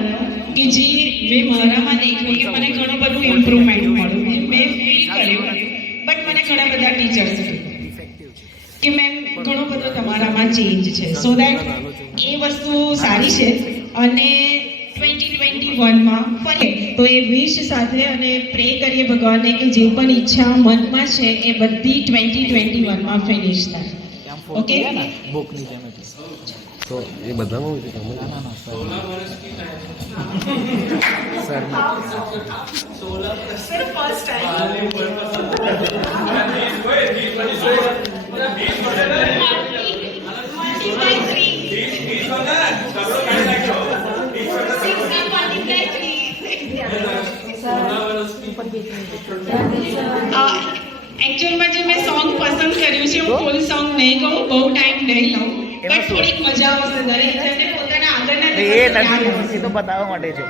કે જે મેં મારામાં દેખ્યું કે મને ઘણું બધું ઇમ્પ્રુવમેન્ટ મળ્યું, કે મેં ફીલ કર્યું. બટ મને ઘણા બધા ટીચર્સ કે મેમ ઘણો બધો તમારામાં ચેન્જ છે. સો દેટ એ વસ્તુ સારી છે. અને 2021માં ફરી તો એ વિશ સાથે અને પ્રે કરીએ ભગવાનને કે જે પણ ઈચ્છા મનમાં છે એ બધી 2021માં ફિનિશ થાય. ઓકે, તો એ બધામાં હોય છે સર ફર્સ્ટ ટાઈમ એકચ્યુઅલમાં જે મેં સોંગ પસંદ કર્યું છે, હું ફૂલ સોંગ નહીં ગાઉં, બહુ ટાઈમ નહીં લઉં, બટ થોડીક મજા આવશે. દરેક જણને પોતાના આગળના દિવસો યાદ આવશે. એ તો બતાવવા માટે છે.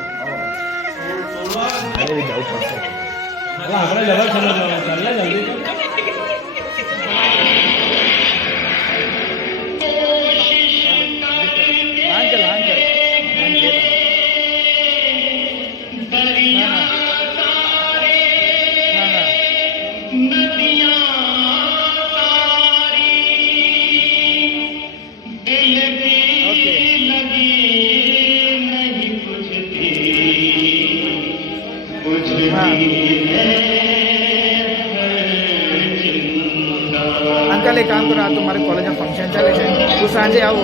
अंकल एक काम करो, तुम्हारे कॉलेज में फंक्शन चले છે, તું સાંજે આવો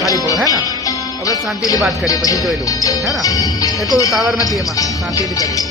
ખાલી પડો, હે ને? આપણે શાંતિથી વાત કરીએ, પછી જોઈ લો, હે ને? એ કોઈ ઉતાવળ નથી એમાં, શાંતિથી કરીએ.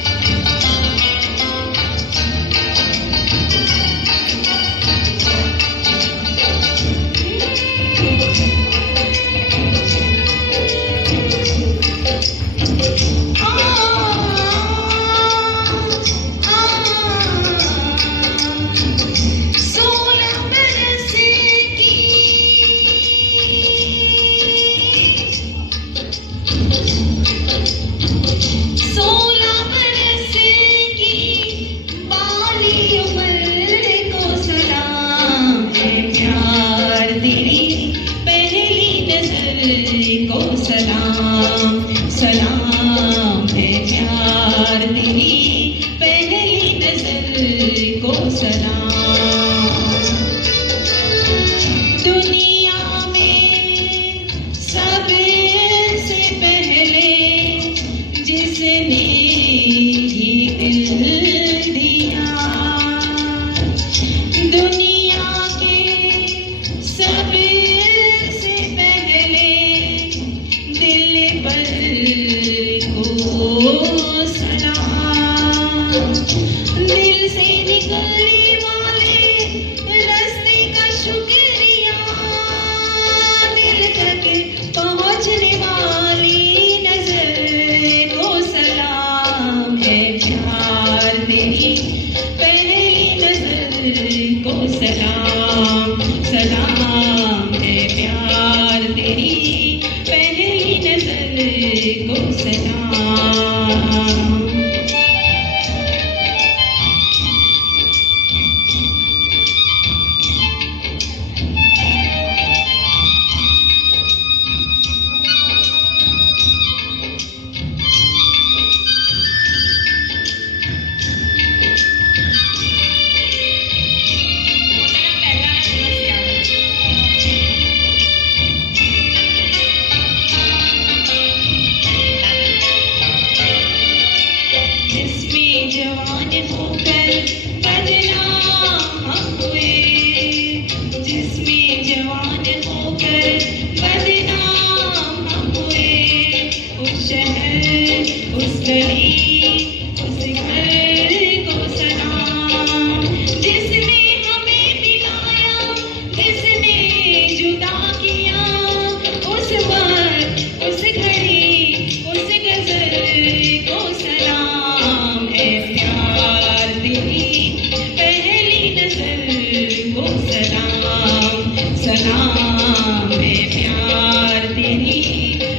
प्यार तेरी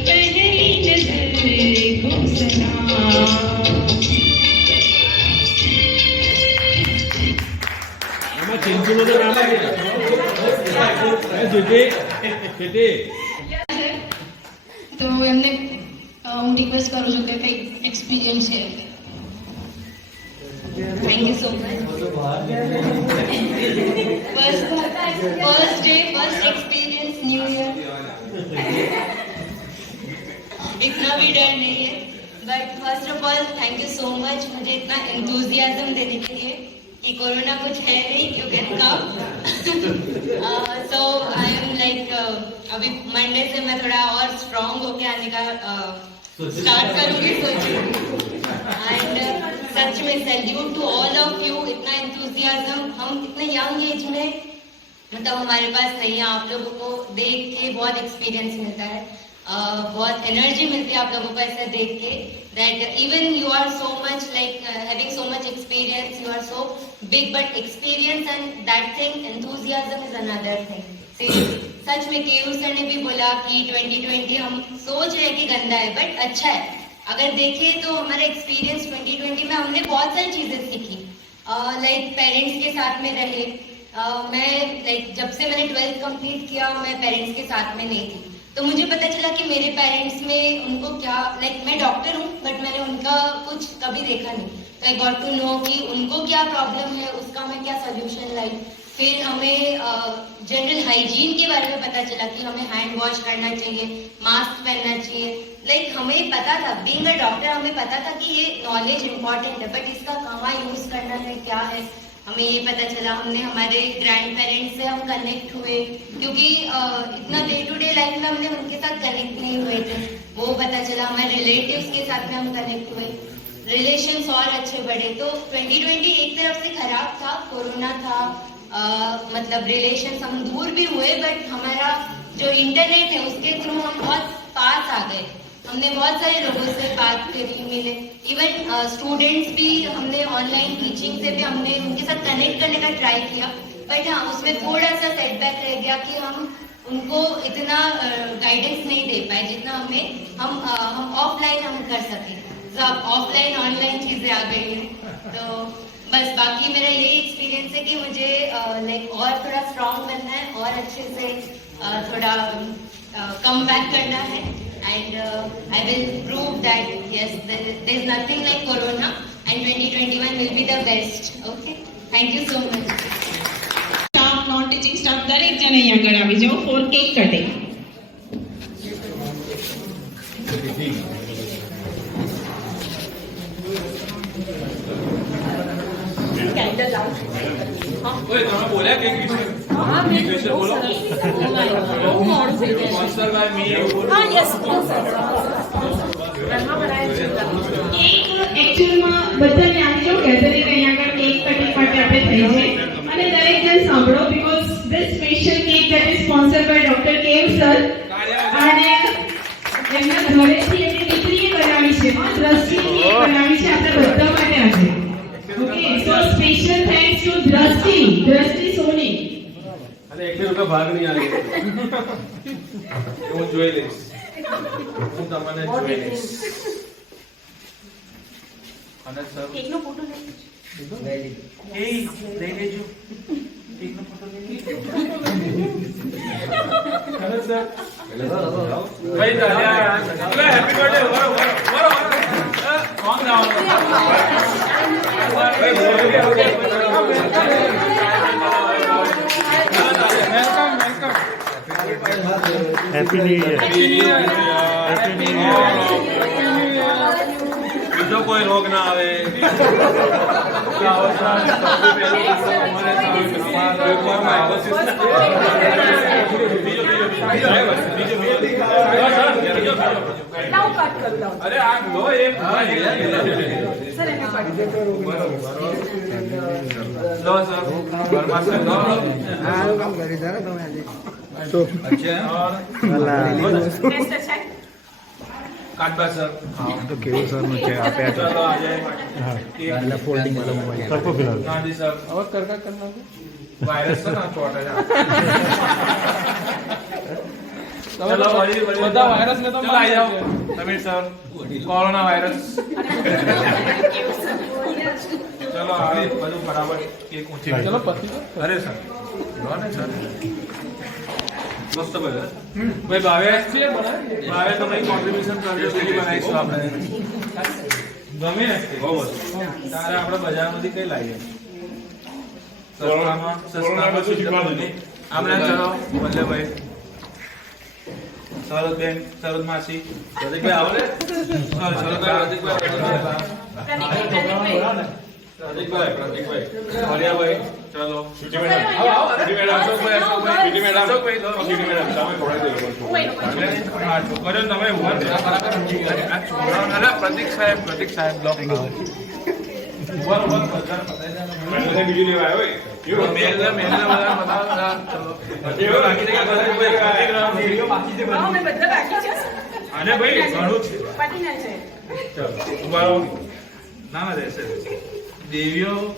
पहली नजर को सलाम. તો એમને હું રિક્વેસ્ટ કરું છું કે કંઈક એક્સપિરિયન્સ છે. Thank you so much. First day first experience new year. इतना भी डर नहीं है, but first of all thank you so much मुझे इतना एंथुजियाज्म देने के लिए कि कोरोना कुछ है नहीं, you can come. So I am like अभी मंडे से मैं थोड़ा और स्ट्रांग होके आने का स्टार्ट करूँगी सोची. एंड सच में salute to all of you. इतना एंथुजियाज्म हम इतने यंग एज में मतलब हमारे पास नहीं है. आप लोगों को देख के बहुत एक्सपीरियंस मिलता है, बहुत एनर्जी मिलती है आप लोगों को ऐसा देख के, that even you are so much like having so much experience, you are so big, but experience and that thing enthusiasm is another thing. सच में केयूर सर ने भी बोला कि 2020 हम सोच रहे कि गंदा है बट अच्छा है. अगर देखें तो हमारा एक्सपीरियंस 2020 में हमने बहुत सारी चीजें सीखी. लाइक पेरेंट्स के साथ में रहे. मैं लाइक जब से मैंने 12th कंप्लीट किया मैं पेरेंट्स के साथ में नहीं थी, तो मुझे पता चला कि मेरे पेरेंट्स में उनको क्या, लाइक मैं डॉक्टर हूँ बट मैंने उनका कुछ कभी देखा नहीं. तो आई गॉट टू नो कि उनको क्या प्रॉब्लम है, उसका मैं क्या सोल्यूशन लाई. फिर हमें जनरल हाइजीन के बारे में पता चला कि हमें हैंड वॉश करना चाहिए, मास्क पहनना चाहिए. लाइक हमें पता था, बीइंग अ डॉक्टर हमें पता था कि ये नॉलेज इंपॉर्टेंट है, बट इसका कहाँ यूज करना है, क्या है, हमें ये पता चला. हमने हमारे ग्रैंड पेरेंट्स से हम कनेक्ट हुए, क्योंकि इतना डे टू डे लाइफ में हमने उनके साथ कनेक्ट नहीं हुए थे, वो पता चला. हमारे रिलेटिव्स के साथ में हम कनेक्ट हुए, रिलेशंस और अच्छे बढ़े. तो 2020 एक तरफ से खराब था, कोरोना था, मतलब रिलेशंस हम दूर भी हुए, बट हमारा जो इंटरनेट है उसके थ्रू हम बहुत पास आ गए. हमने बहुत सारे लोगों से बात करी, मिले. इवन स्टूडेंट्स भी हमने ऑनलाइन टीचिंग से भी हमने उनके साथ कनेक्ट करने का ट्राई किया, बट हाँ उसमें थोड़ा सा सेटबैक रह गया कि हम उनको इतना गाइडेंस नहीं दे पाए जितना हम ऑफलाइन हम कर सके. तो अब ऑफलाइन ऑनलाइन चीजें आ गई हैं. तो बस बाकी मेरा यही एक्सपीरियंस है कि मुझे लाइक और थोड़ा स्ट्रांग बनना है और अच्छे से थोड़ा कम बैक करना है. And I will prove that yes, there is nothing like Corona, and 2021 will be the best. Okay, thank you so much. Staff non teaching staff દરેક જણ અહીંયા આગળ આવી જાઓ ફોર કેક કટિંગ. એકચ્યુઅલમાં બધાને આવી જાઓ ગેધરિંગ અહીંયા આગળ કેક કટિંગ માટે આપણે થઈ છે અને દરેક જણ સાંભળો because this special cake that is sponsored by doctor કેવ સર અને એમના ઘરેથી એમની દીકરીએ બનાવી છે દ્રષ્ટિની કેક બનાવી છે આપણે બધા માટે આજે. Okay so special thanks to દ્રષ્ટિ સોની. અને 1 રૂપિયા ભાગ નહીં આવે હું જોઈ લઈશ, હું તમને જોઈ લઈશ. અને સર કેકનો ફોટો લઈ લેજો કેકનો ફોટો લઈ લેજો. અને સર ભાઈ દાદા હેપી બર્થડે બરોબર કોણ ગાવાનું Happy New Year. Happy New Year. બીજો કોઈ રોગ ના આવે. અરે આ લો એક લો સર બરમાસ લો આ કામ કરી જરા તમે આજે તો अच्छा और काटबा सर तो केवल सर નું છે આપે આ चलो आ जाए હા ये फोल्डिंग वाला मोबाइल सबको फिलहाल हाँ जी सर और करना वायरस से ना छोटा जा चलो बड़ा वायरस में तो चलो आ जाओ समीर सर कोरोना वायरस चलो ચલો આવે બધું બરાબર કેક ઊંચી ચલો પછી અરે સર લો ને સર મસ્ત બને ભાઈ ભાવે તો ભાઈ કોન્ટ્રીબ્યુશન કરજો બીજી બનાવીશું આપણે ગમે બહુ તારે આપણે બજારમાંથી કઈ લાવીએ સસ્તામાં બધું શીખવા દઈએ આપણે ચલો વલ્લભભાઈ સરદબેન સરદ માસી પ્રતિકભાઈ આવો ને સરદભાઈ પ્રતિકભાઈ હરિયાભાઈ ચલો છોકરીઓ તમે પ્રતિક સાહેબ બ્લોક બીજું લેવા આવ્યો અને ભાઈ ઘણું છે ના રહેશે દેવીઓ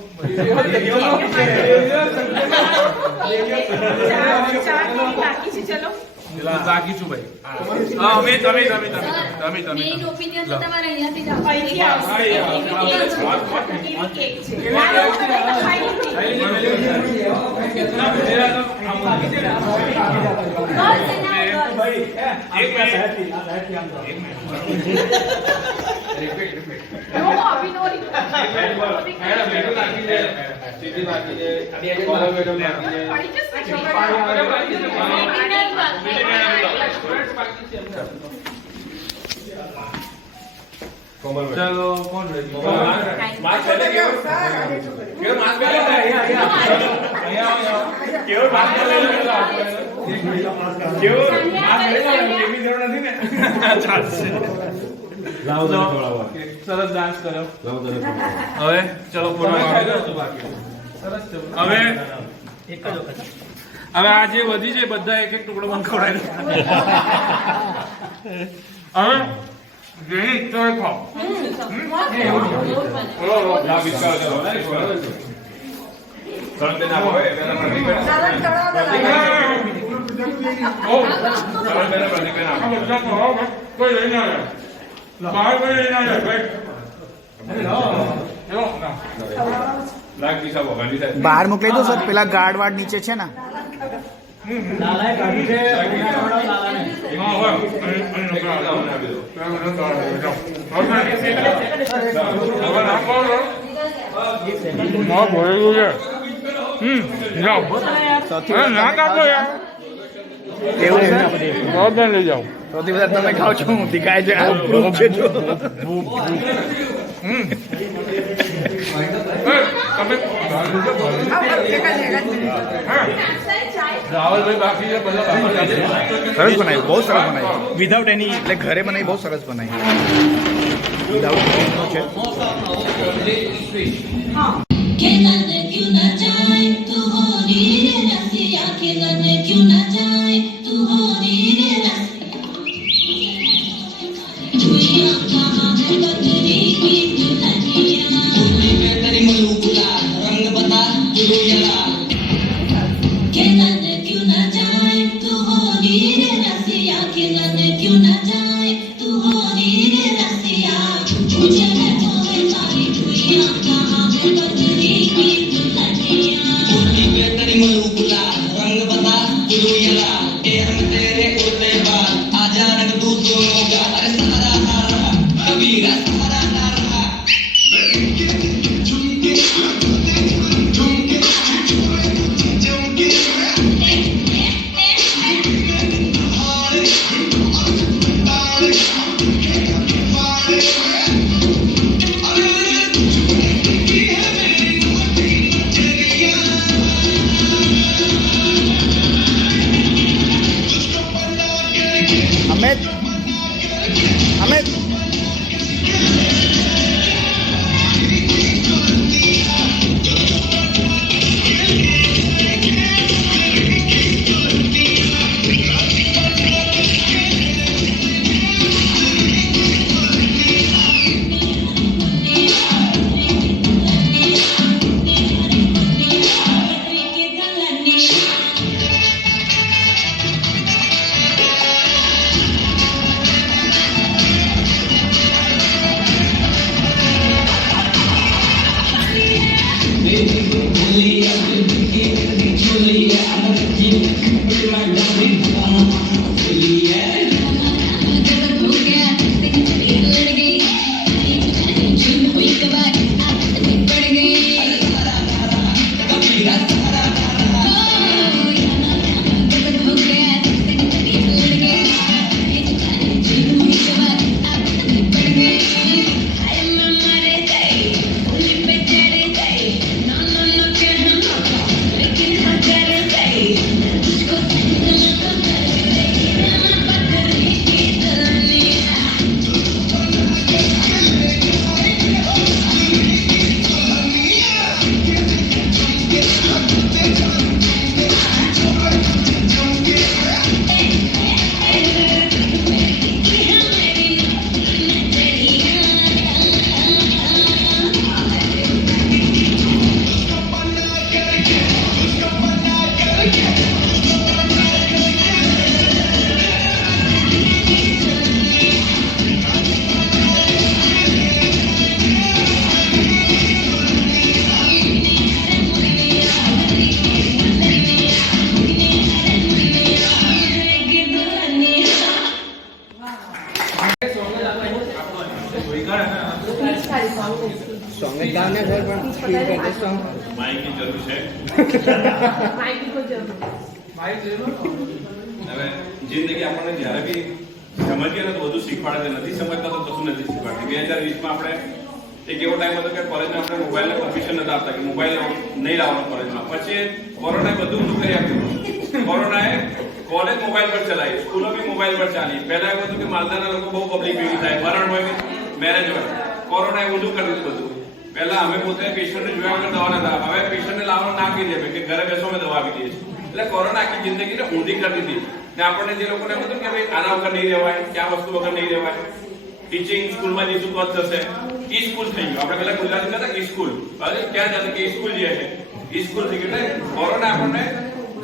બાકી છું ભાઈ હા અમે તમે મેઇન ઓપિનિયન તો તમારે અહીંયાથી જ ચલો કોણ સરસ ડાન્સ કર્યો હવે ચલો હવે આ જે વધી છે બધા એક ટુકડો બંધ ખવડાવી હવે જેની ઈચ્છા હોય ખાઓ બહાર મોકલી દો સર પેલા ગાર્ડ વાર્ડ નીચે છે ને લઈ જાઓ સૌથી વધારે તમે ખાવ છો દેખાય છે proof છે જો રાહુલભાઈ બાકી છે બધા સરસ બનાવ્યું બહુ સરસ બનાવ્યું વિધાઉટ એની એટલે ઘરે બનાવી બહુ સરસ બનાવી વિધાઉટ છે खेलने क्यों न जाए तू होरी रे रसिया खेलने क्यों न जाए तू होरी रे रसिया दुनिया कहाँ है बदरी की दुल्हनिया तेरी मलूका रंग बता दुनिया खेलने क्यों न जाए तू होरी रे रसिया खेलने क्यों न जाए तू होरी रे रसिया मुझे है तोरे तारी दुनिया कहाँ है बदरी की दुल्हनिया तेरी मलूका रंग बता सॉन्ग गाने सर पण स्पीड करते सॉन्ग માઇક ની જરૂર છે માઇક જરૂર હવે જિંદગી આપણને જ્યારે બી સમજીએ ને તો બધું શીખવાડે નથી સમજતા તો કશું નથી શીખવાડતી 2020 માં આપણે એક એવો ટાઈમ હતો કે કોલેજમાં આપણે મોબાઈલને પરમિશન નતા આપતા કે મોબાઈલ નહીં લાવવાનો કોલેજમાં પછી કોરોનાએ બધું ઊંધું કરી આપ્યું કોરોનાએ કોલેજ મોબાઈલ પર ચલાવી સ્કૂલો બી મોબાઈલ પર ચાલી પહેલા એવું હતું કે માલદાના લોકો બહુ પબ્લિક ભેગી થાય મરણ હોય કે મેરેજ હોય કોરોનાએ ઊંધું કરી દીધું બધું પહેલા અમે પોતે પેશન્ટને જોયા વગર દવા નતા હવે પેશન્ટને લાવવાનું ના કહી દે કે ઘરે બેસો અમે દવા આપી દઈએ છીએ એટલે કોરોના આખી જિંદગીને ઊંધી કરી દીધી ને આપણને જે લોકોને એમ હતું કે ભાઈ આના વગર નહીં રહેવાય ક્યાં વસ્તુ વગર નહીં રહેવાય ટીચિંગ સ્કૂલમાં જઈશું તો જ થશે ઈ સ્કૂલ થઈ ગયું આપણે પેલા ગુજરાતી કહેતા ઈ સ્કૂલ હવે ક્યાં જશે કે ઈ સ્કૂલ જે છે ઈ સ્કૂલ થઈ ગયું એટલે કોરોના આપણને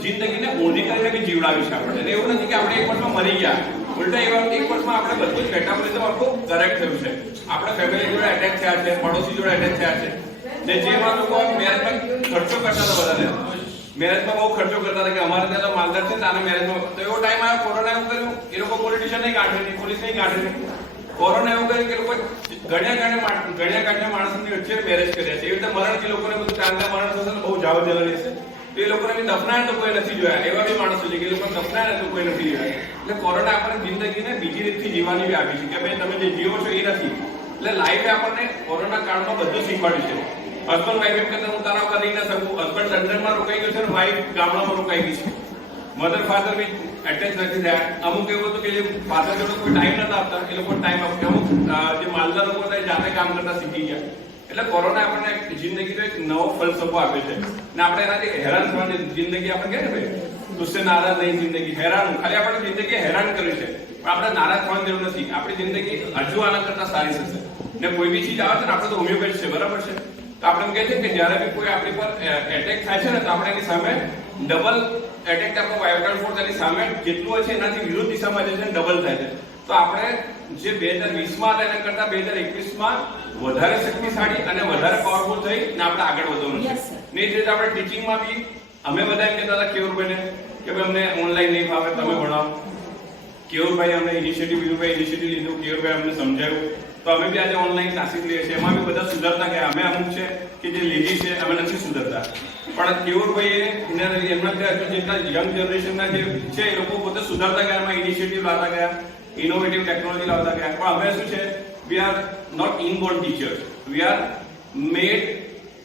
જિંદગીને ઊંધી કરીને બી જીવડાવી છે આપણને એટલે એવું નથી કે આપણે એક વર્ષમાં મરી ગયા ઉલટા એવા એક વર્ષમાં આપણે બધું જ મેટાબોલિઝમ આખું કરેક્ટ થયું છે આપણા ફેમિલી જોડે એટેક થયા છે પડોશી જોડે એટેક થયા છે ને જેમાં લોકો મેરેજમાં ખર્ચો કરતા હતા બધાને મેરેજમાં બહુ ખર્ચો કરતા હતા કે અમારે ત્યાં તો માલદાર છે આના મેરેજમાં તો એવો ટાઈમ આવ્યો કોરોના એવું કર્યું એ લોકો પોલિટિશિયન નહીં કાઢે નહીં પોલીસ નહીં કાઢે નહીં કોરોના એવું કર્યું કે લોકો ગણ્યા માણસની વચ્ચે મેરેજ કર્યા છે એવી રીતે મરણથી લોકોને બધું ચાંદા મરણ થશે બહુ જાવ જલની છે તો એ લોકોને બી દફનાય તો કોઈ નથી જોયા એવા બી માણસો છે કે એ લોકોને દફનાય તો કોઈ નથી જોયા એટલે કોરોના આપણને જિંદગીને બીજી રીતથી જીવવાની બી આપી છે કે ભાઈ તમે જે જીવો છો એ નથી એટલે લાઈફે આપણને કોરોના કાળમાં બધું શીખવાડ્યું છે હસબન્ડ વાઈફ એમ કહેતા હું તારા વગર રહી ના શકું હસબન્ડ લંડનમાં રોકાઈ ગયો છે ને વાઈફ ગામડામાં રોકાઈ ગઈ છે મધર ફાધર બી એટેચ નથી થયા અમુક એવું હતું કે જે ફાધર જોડે કોઈ ટાઈમ નતા આપતા એ લોકો ટાઈમ આપ્યો અમુક જે માલદાર લોકો હતા એ જાતે કામ કરતા શીખી ગયા એટલે કોરોના આપણને જિંદગીનો એક નવો ફલસફો આપ્યો છે ને આપણે એનાથી હેરાન થવાની જિંદગી આપણે કહે ને ભાઈ તુસ્સે નારાજ નહીં જિંદગી હેરાન ખાલી આપણે જિંદગી હેરાન કર્યું છે પણ આપણે નારાજ થવાની જરૂર નથી આપણી જિંદગી હજુ આના કરતા સારી થશે ને કોઈ બી ચીજ આવે છે ને આપણે તો હોમિયોપેથી છે બરાબર છે તો આપણે એમ કહે છે કે જ્યારે બી કોઈ આપણી પર એટેક થાય છે ને તો આપણે એની સામે ડબલ એટેક આપણો વાયરલ ફોર્સ એની સામે જેટલું હોય છે એનાથી વિરુદ્ધ દિશામાં જે છે ડબલ થાય છે તો આપણે જે 2020 માં હતા એના કરતા 2021 માં વધારે શક્તિશાળી અને વધારે પાવરફુલ થઈ ને આપણે આગળ વધવાનું છે ને જે રીતે આપણે ટીચિંગમાં બી અમે બધા એમ કહેતા હતા કેવુરભાઈને કે ભાઈ અમને ઓનલાઈન નહીં ફાવે તમે ભણાવો કેવુરભાઈ અમને ઇનિશિયેટિવ લીધું કેવુરભાઈ અમને સમજાવ્યું તો અમે બી આજે ઓનલાઈન ક્લાસીસ લઈએ છીએ એમાં બી બધા સુધરતા ગયા અમે અમુક છે કે જે લેડી છે અમે નથી સુધરતા પણ કેવુરભાઈએ એમના જેટલા યંગ જનરેશનના જે છે એ લોકો પોતે સુધરતા ગયા એમાં ઇનિશિયેટિવ લાવતા ગયા ઇનોવેટિવ ટેકનોલોજી લાવતા ગયા પણ અમે શું છે we are not inborn teachers we are made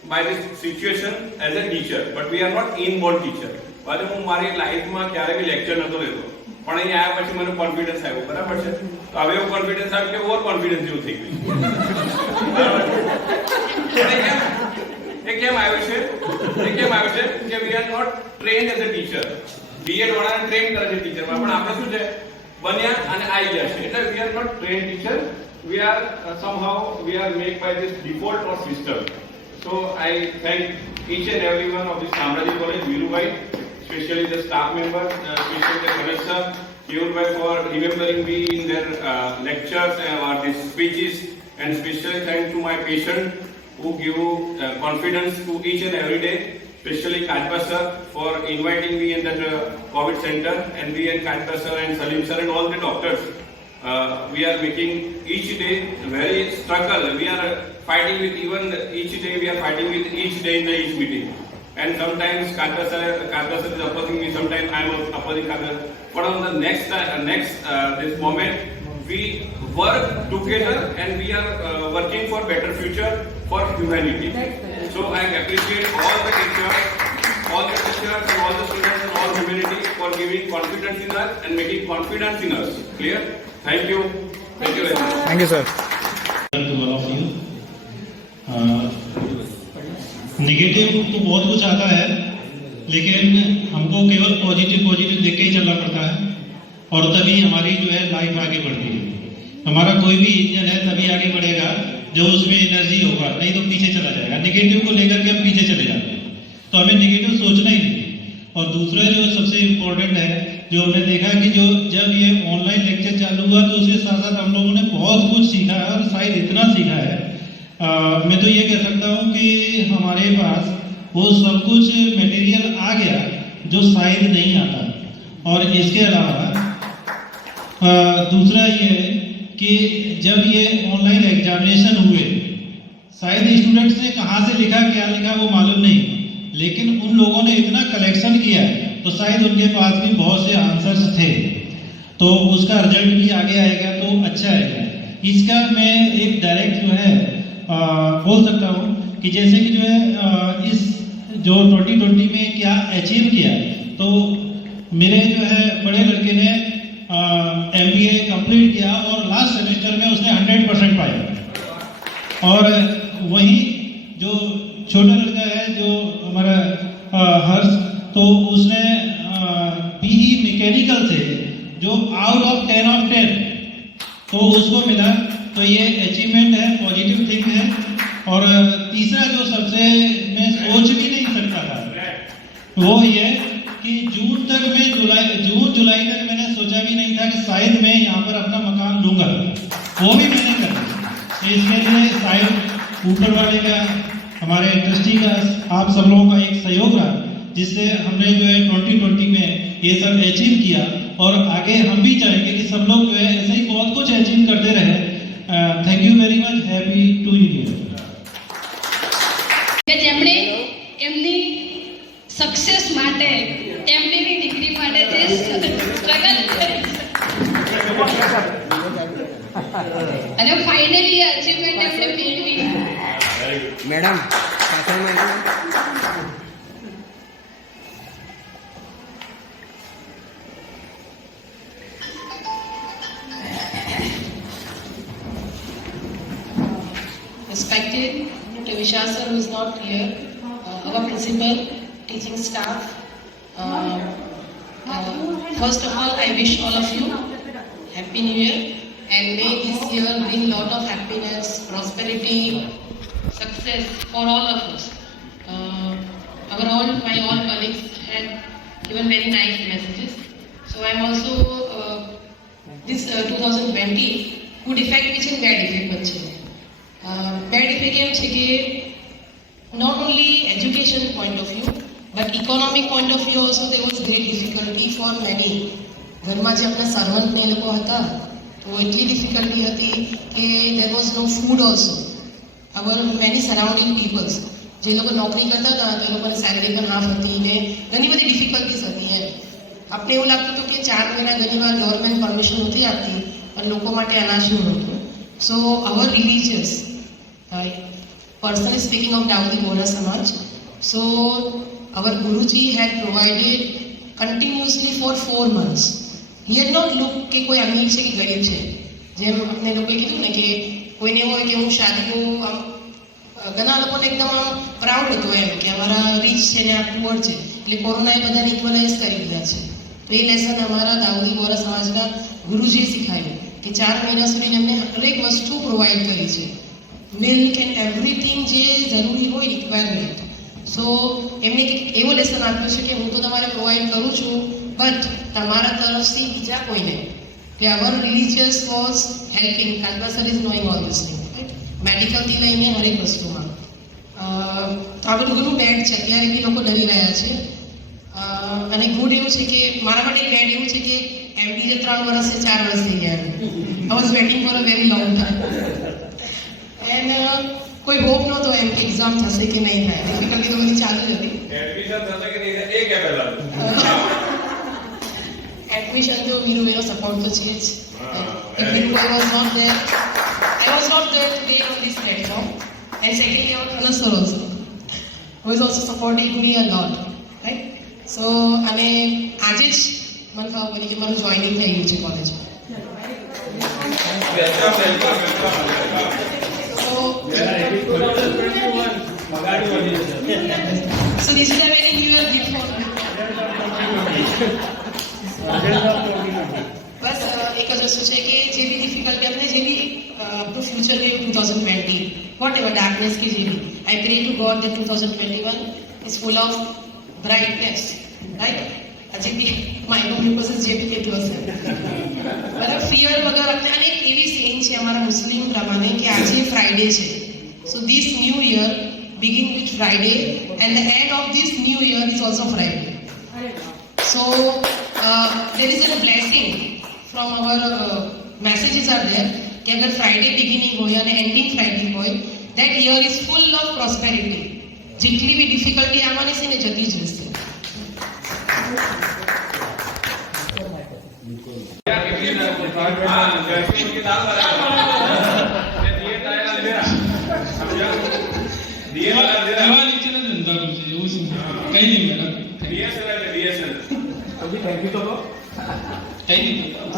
by this situation as a teacher but we are not inborn teacher આજે હું મારી લાઈફમાં ક્યારે બી લેક્ચર નતો લેતો પણ અહીં આવ્યા પછી મને કોન્ફિડન્સ આવ્યો બરાબર છે તો હવે એવું કોન્ફિડન્સ આવ્યું કે ઓવર કોન્ફિડન્સ જેવું થઈ ગયું એ કેમ આવ્યું છે કે we are not trained as a teacher BEd વાળાને ટ્રેન કરે છે ટીચરમાં પણ આપણે શું છે બન્યા અને આવી ગયા છે એટલે we are not trained teacher we are somehow we are made by this default or system so I thank each and everyone of this Samraji College Virubhai especially the staff members especially the Ganesh sir Virubhai for remembering me in their lectures or their speeches and special thanks to my patient who give confidence to each and every day, especially Kajpa sir for inviting me in that COVID center, and we and Kajpa sir and Salim sir and all the doctors. We are making each day very struggle. We are fighting with even each day. We are fighting with each day in each meeting. And sometimes Kajpa sir is opposing me. Sometimes I am opposing Kajpa. But on the next this moment, we work together and we are working for better future for humanity. So I appreciate all the teachers and all the students and all humanity for giving confidence in us and making confidence in us. Clear? Thank you. Thank you very much. Thank you sir. to all of you. Negative तो बहुत कुछ आता है, लेकिन हमको केवल पॉजिटिव देख के ही चलना पड़ता है, और तभी हमारी जो है लाइफ आगे बढ़ती है. हमारा कोई भी इंजन है तभी आगे बढ़ेगा जो उसमें एनर्जी होगा, नहीं तो पीछे चला जाएगा. नेगेटिव को लेकर के हम पीछे चले जाते हैं, तो हमें नेगेटिव सोचना ही नहीं. और दूसरा जो सबसे इम्पोर्टेंट है, जो हमने देखा कि जो जब ये ऑनलाइन लेक्चर चालू हुआ तो उसके साथ साथ हम लोगों ने बहुत कुछ सीखा है, और शायद इतना सीखा है, मैं तो ये कह सकता हूँ कि हमारे पास वो सब कुछ मटेरियल आ गया जो शायद नहीं आता. और इसके अलावा दूसरा ये है कि जब ये ऑनलाइन एग्जामिनेशन हुए, शायद स्टूडेंट्स ने कहाँ से लिखा क्या लिखा वो मालूम नहीं, लेकिन उन लोगों ने इतना कलेक्शन किया तो शायद उनके पास भी बहुत से आंसर्स थे, तो उसका रिजल्ट भी आगे आएगा तो अच्छा आएगा. इसका मैं एक डायरेक्ट जो है बोल सकता हूँ कि जैसे कि जो है इस जो 2020 में क्या अचीव किया, तो मेरे जो है बड़े लड़के ने MBA कंप्लीट किया और लास्ट सेमेस्टर में उसने 100% पाया. और वहीं जो छोटा लड़का है जो हमारा हर्ष, तो उसने BE मैकेनिकल से जो आउट ऑफ 10 तो उसको मिला. तो ये अचीवमेंट है, पॉजिटिव थिंग है. और तीसरा जो सबसे मैं सोच भी नहीं सकता था वो ये कि जून जुलाई तक मैंने सोचा भी नहीं था कि शायद मैं यहाँ पर अपना मकान लूंगा, वो भी मैंने कर दिया. इसके लिए शायद ऊपर वाले का, हमारे ट्रस्टी का, आप सब लोगों का एक सहयोग रहा, जिससे हमने जो है 2020 में ये सब अचीव किया. और आगे हम भी चाहेंगे कि सब लोग जो है ऐसे ही बहुत कुछ अचीव करते रहे. Thank you very much. Happy to you. જેમણે એમની સક્સેસ માટે એમબીની ડિગ્રી માટે જે સ્ટ્રગલ કરી અને ફાઇનલી અચીવમેન્ટ એમણે મેળવી. Madam Respected to Vishal sir who is not here, our principal, teaching staff. First of all, I wish all of you Happy New Year, and may this year bring lot of happiness, prosperity, success for all of us. My all colleagues had given very nice messages. So I am also this 2020 good effect which is bad effect बच्चे. Bad effect એમ છે કે not only education point of view but economic point of view also there was great difficulty for many. ઘરમાં જે આપણા સર્વન્ટ ને એ લોકો હતા તો એટલી ડિફિકલ્ટી હતી કે there was no food also. Our many surrounding peoples જે લોકો નોકરી કરતા હતા તો એ લોકોની સેલરી પણ હાફ હતી ને ઘણી બધી ડિફિકલ્ટીઝ હતી એમ. આપણે એવું લાગતું હતું કે 4 મહિના ઘણી વાર ગવર્મેન્ટ પરમિશન નહોતી આપતી પણ લોકો માટે અનાજ નહોતું. So our religious, personally speaking of Dawoodi Bohra Samaj, so our Guruji had provided continuously for 4 months. He had not looked કે કોઈ અમીર છે કે ગરીબ છે. જેમ આપણે લોકોએ કીધું ને કે કોઈને એવું હોય કે હું શાદીનું ઘણા લોકોને એકદમ પ્રાઉડ હતું એમ કે અમારા રીચ છે ને આ પુઅર છે, એટલે કોરોનાએ બધાને ઇક્વલાઇઝ કરી દીધા છે. તો એ લેસન અમારા દાઉદી બોહરા સમાજના ગુરુજીએ શીખાયું કે 4 મહિના સુધી એમને હરેક વસ્તુ પ્રોવાઈડ કરી છે, મિલ્ક એન્ડ એવરીથિંગ જે જરૂરી હોય રિક્વાયરમેન્ટ. સો એમને એવો લેસન આપ્યો છે કે હું તો તમારે પ્રોવાઈડ કરું છું બટ તમારા તરફથી બીજા કોઈને, કે our religious was helping. Kalba sir is knowing all this thing, મેડિકલથી લઈને હરેક વસ્તુમાં. તો આ બધું બેડ છે, અત્યારે બી લોકો ડરી રહ્યા છે. અને ગુડ એવું છે કે મારા માટે બેડ એવું છે કે એમડી જે 3 વર્ષ છે 4 વર્ષ થઈ ગયા. I was waiting for a very long time and કોઈ હોપ નહોતો એમ કે એક્ઝામ થશે કે નહીં થાય. ડિફિકલ્ટી તો બધી ચાલુ જ હતી. એડમિશન થશે કે નહીં એ કે પહેલા એડમિશન તો વીરુભાઈનો સપોર્ટ તો છે જ. If Virubai was not there, I was not there today on this platform. And secondly, our Khalas sir also, who is also supporting me a lot, right? So, અને આજે જ મને ખબર પડી કે મારું જોઈનિંગ થઈ ગયું છે કોલેજમાં. So this is a very new gift for me. બસ એક જ વસ્તુ છે કે જે બી ડિફિકલ્ટી આપણે જે બી આપણું ફ્યુચર રહ્યું 2020 વોટ એવર ડાર્કનેસ કે જે બી I pray to God that 2021 is full of brightness, right? હજી બી માઇન્ડ મ્યુકોસિસ જે બી કેટલું હશે બરાબર ફિયર વગર આપણે અને એવી સેઇંગ છે અમારા મુસ્લિમ પ્રમાણે કે આજે ફ્રાઈડે છે. So this new year begin with Friday and the end of this new year is also Friday. So there is a blessing from our messages are there कि अगर Friday beginning हो या ending Friday हो that year is full of prosperity. जितनी भी difficulty आने से ने जल्दी जल्दी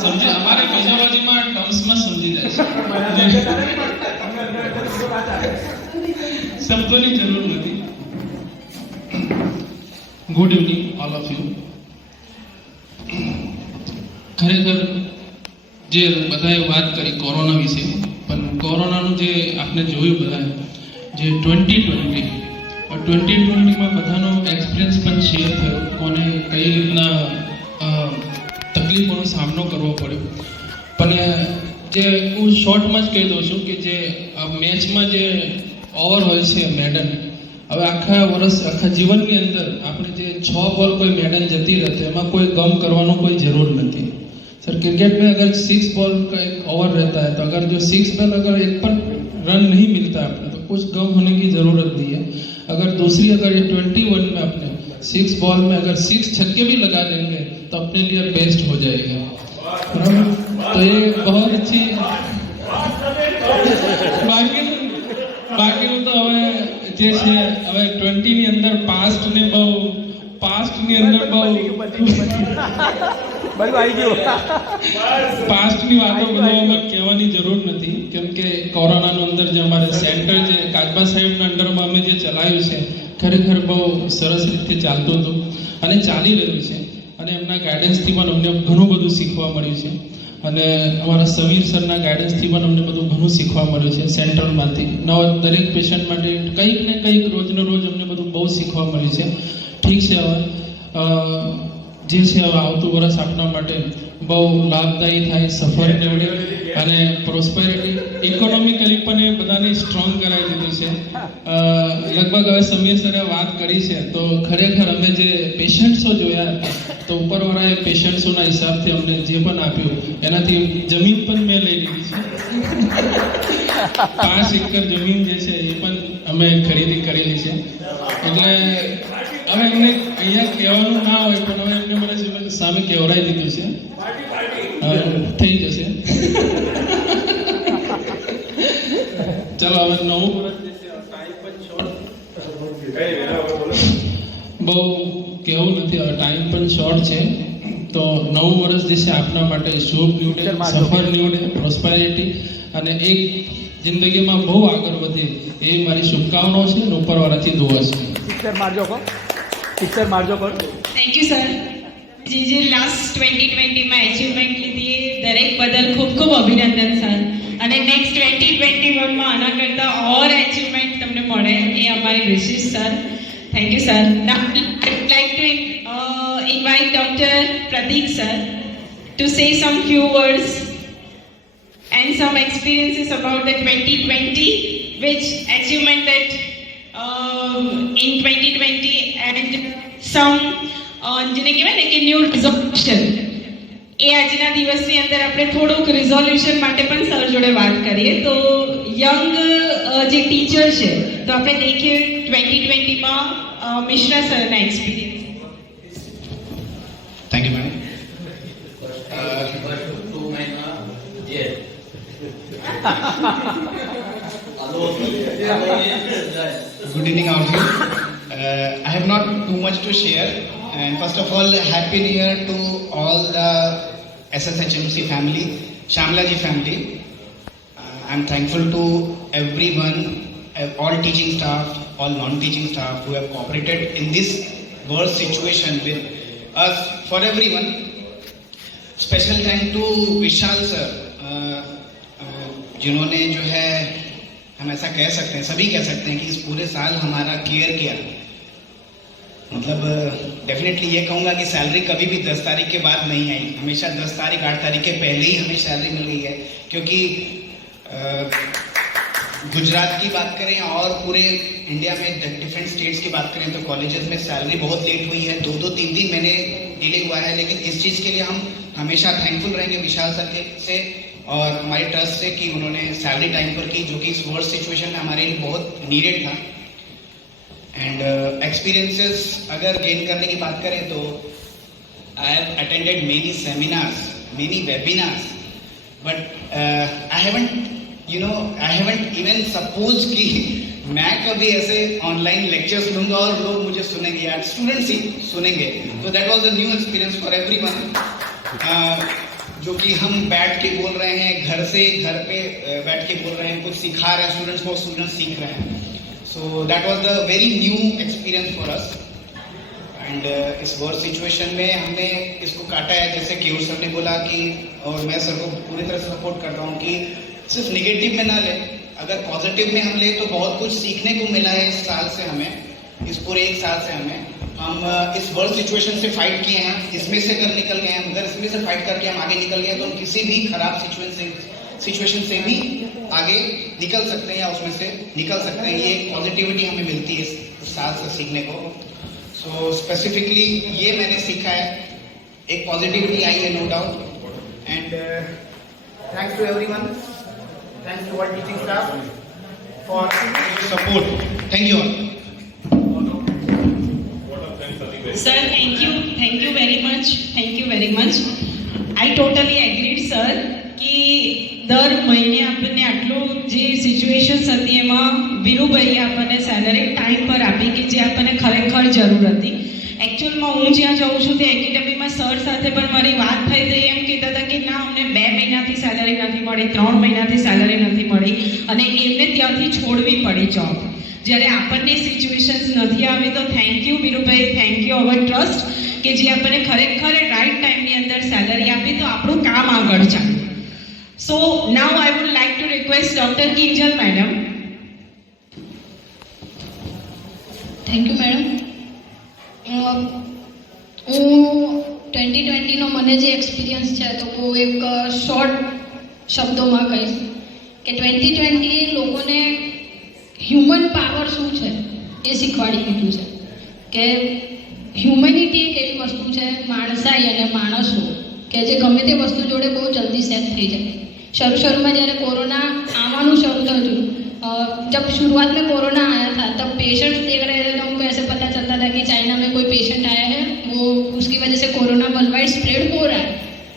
સમજે અમારે બીજાબાજીમાં ટર્મ્સમાં સમજી જાય છે, શબ્દોની જરૂર નથી. Good evening all of you. ખરેખર જે બધાએ વાત કરી કોરોના વિશે, પણ કોરોનાનું જે આપણે જોયું બધાએ જે 2020માં બધાનો એક્સપિરિયન્સ પણ શેર થયો, કોને કઈ રીતના તકલીફોનો સામનો કરવો પડ્યો. પણ જે હું શોર્ટમાં જ કહી દઉં છું કે જે મેચમાં જે ઓવર હોય છે મેડલ, હવે આખા વર્ષ આખા જીવનની અંદર આપણે જે 6 બોલ કોઈ મેડલ જતી રહે એમાં કોઈ ગમ કરવાનો કોઈ જરૂર નથી. सर क्रिकेट में अगर 6 बॉल का एक ओवर रहता है तो अगर जो 6 बॉल अगर एक पर रन नहीं मिलता है अपने तो कुछ गम होने की ज़रूरत नहीं है. अगर दूसरी अगर ये 21 में अपने 6 बॉल में अगर 6 छक्के भी लगा देंगे तो अपने लिए बेस्ट हो जाएगा. तो ये बहुत अच्छी બાકીનું તો હવે જે છે હવે 20 ની અંદર પાસ્ટની વાતો બધામાં કહેવાની જરૂર નથી, કેમ કે કોરોનાનું અંદર જે અમારે સેન્ટર જે કાચબા સાહેબના અંડરમાં અમે જે ચલાવ્યું છે ખરેખર બહુ સરસ રીતે ચાલતું હતું અને ચાલી રહ્યું છે. અને એમના ગાઈડન્સથી પણ અમને ઘણું બધું શીખવા મળ્યું છે. અને અમારા સમીર સરના ગાઈડન્સથી પણ અમને બધું ઘણું શીખવા મળ્યું છે સેન્ટ્રલમાંથી. દરેક પેશન્ટ માટે કંઈક ને કંઈક રોજનો રોજ અમને બધું બહુ શીખવા મળ્યું છે. ઠીક છે, હવે જે છે હવે આવતું વર્ષ આપણા માટે બહુ લાભદાયી થાય, સફળ નીવડે અને પ્રોસ્પેરિટી ઇકોનોમિકલી પણ એ બધાને સ્ટ્રોંગ કરાવી દીધું છે. લગભગ હવે સમીર સરે વાત કરી છે તો ખરેખર અમે જે પેશન્ટ્સો જોયા તો ઉપરવાળાએ પેશન્ટ્સોના હિસાબથી અમને જે પણ આપ્યું એનાથી જમીન પણ મેં લઈ લીધી છે. 5 એકર જમીન જે છે એ પણ અમે ખરીદી કરેલી છે. એટલે હવે એમને અહીંયા કહેવાનું ના હોય પણ હવે એમને મને સામે કહેવરાઈ દીધું છે, થઈ જશે. ચાલો હવે નવું વર્ષ બહુ કહેવું નથી, હવે ટાઈમ પણ શોર્ટ છે. તો નવું વર્ષ જે છે આપના માટે શુભ નીવડે, સફળ નીવડે, પ્રોસ્પેરિટી અને એક જિંદગીમાં બહુ આગળ વધે એ મારી શુભકામનાઓ છે અને ઉપરવાળાથી દુઆ છે. પિક્ચર મારજો કર. Thank you sir. જે લાસ્ટ 2020માં અચીવમેન્ટ લીધી એ દરેક બદલ ખૂબ ખૂબ અભિનંદન સર. અને નેક્સ્ટ 2021માં આના કરતાં ઓર અચીવમેન્ટ તમને મળે એ અમારી વિશિષ sir. Thank you sir. Now I would like to invite Dr. Pratik sir to say some few words and some experiences about the 2020 which achievement that in 2020 and some જેને કહેવાય ને કે ન્યૂ રિઝોલ્યુશન, એ આજના દિવસની અંદર આપણે થોડુંક રિઝોલ્યુશન માટે પણ સર જોડે વાત કરીએ. તો યંગ જે ટીચર છે તો આપણે દેખીએ 2020માં મિશ્રા સરના experience. Thank you, madam. Good evening, all of you. I have not too much to share. And first of all, Happy New Year to all the SSHMC family, Shamla ji family. I'm thankful to everyone, all teaching staff, all non-teaching staff who have cooperated in this worst situation with us, for everyone. Special thank to Vishal sir, जिन्होंने जो है हम ऐसा कह सकते हैं, सभी कह सकते हैं कि इस पूरे साल हमारा केयर किया. मतलब डेफिनेटली ये कहूँगा कि सैलरी कभी भी 10 तारीख के बाद नहीं आई, हमेशा 10 तारीख 8 तारीख के पहले ही हमें सैलरी मिल गई है. क्योंकि गुजरात की बात करें और पूरे इंडिया में डिफरेंट स्टेट्स की बात करें तो कॉलेजेस में सैलरी बहुत लेट हुई है, 2-3 दिन मैंने डिले हुआ है. लेकिन इस चीज़ के लिए हम हमेशा थैंकफुल रहेंगे विशाल सर से और हमारे ट्रस्ट से कि उन्होंने सैलरी टाइम पर की, जो कि इस वर्स्ट सिचुएशन में हमारे लिए बहुत नीडेड था. एंड एक्सपीरियंसेस अगर गेन करने की बात करें तो I have attended many seminars, many webinars, but I haven't even suppose कि मैं कभी ऐसे ऑनलाइन लेक्चर्स लूंगा और लोग मुझे सुनेंगे, यार स्टूडेंट्स ही सुनेंगे. तो that was a new experience for everyone. जो कि हम बैठ के बोल रहे हैं, घर पे बैठ के बोल रहे हैं, कुछ सिखा रहे हैं स्टूडेंट्स को, स्टूडेंट्स सीख रहे हैं. So that was the very new experience for us. And इस वर्स्ट सिचुएशन में हमने इसको काटा है, जैसे केयूर सर ने बोला कि, और मैं सर को पूरी तरह से सपोर्ट करता हूँ कि सिर्फ निगेटिव में ना ले, अगर पॉजिटिव में हम ले तो बहुत कुछ सीखने को मिला है इस साल से हमें, इस पूरे 1 साल से हमें. हम इस वर्ल्ड सिचुएशन से फाइट किए हैं, इसमें से अगर निकल गए हैं, अगर इसमें से फाइट करके हम आगे निकल गए तो हम किसी भी खराब सिचुएशन से भी आगे निकल सकते हैं या उसमें से निकल सकते हैं. ये एक पॉजिटिविटी हमें मिलती है इस साल से सीखने को. सो स्पेसिफिकली ये मैंने सीखा है, एक पॉजिटिविटी आई है, no doubt. And thanks to everyone, thanks to all teaching staff for support. Thank you all. Sir, thank you very much. I totally agreed, sir, कि દર મહિને આપણને આટલું જે સિચ્યુએશન્સ હતી એમાં વીરુભાઈએ આપણને સેલરી ટાઈમ પર આપી કે જે આપણને ખરેખર જરૂર હતી. એકચ્યુઅલમાં હું જ્યાં જાઉં છું તે એકેડમીમાં સર સાથે પણ મારી વાત થઈ હતી, એમ કહેતા હતા કે ના અમને 2 મહિનાથી સેલરી નથી મળી, 3 મહિનાથી સેલરી નથી મળી અને એમને ત્યાંથી છોડવી પડી જોબ. જ્યારે આપણને સિચ્યુએશન્સ નથી આવી તો thank you Virubhai, thank you our trust કે જે આપણને ખરેખર રાઈટ ટાઈમની અંદર સેલરી આપી તો આપણું કામ આગળ ચાલે. So now I would like to request doctor Kinjal madam. Thank you madam. હું 2020નો મને જે એક્સપિરિયન્સ છે તો હું એક શોર્ટ શબ્દોમાં કહીશ કે 2020 લોકોને હ્યુમન પાવર શું છે એ શીખવાડી દીધું છે કે હ્યુમેનિટી એક એવી વસ્તુ છે, માણસાઈ અને માણસો કે જે ગમે તે વસ્તુ જોડે બહુ જલ્દી સેટ થઈ જાય. शुरू में जब कोरोना आवानू शुरू था, जब शुरुआत में कोरोना आया था तब पेशेंट्स देख रहे थे तो हमको ऐसे पता चलता था कि चाइना में कोई पेशेंट आया है, वो उसकी वजह से कोरोना वर्ल्ड वाइड स्प्रेड हो रहा है.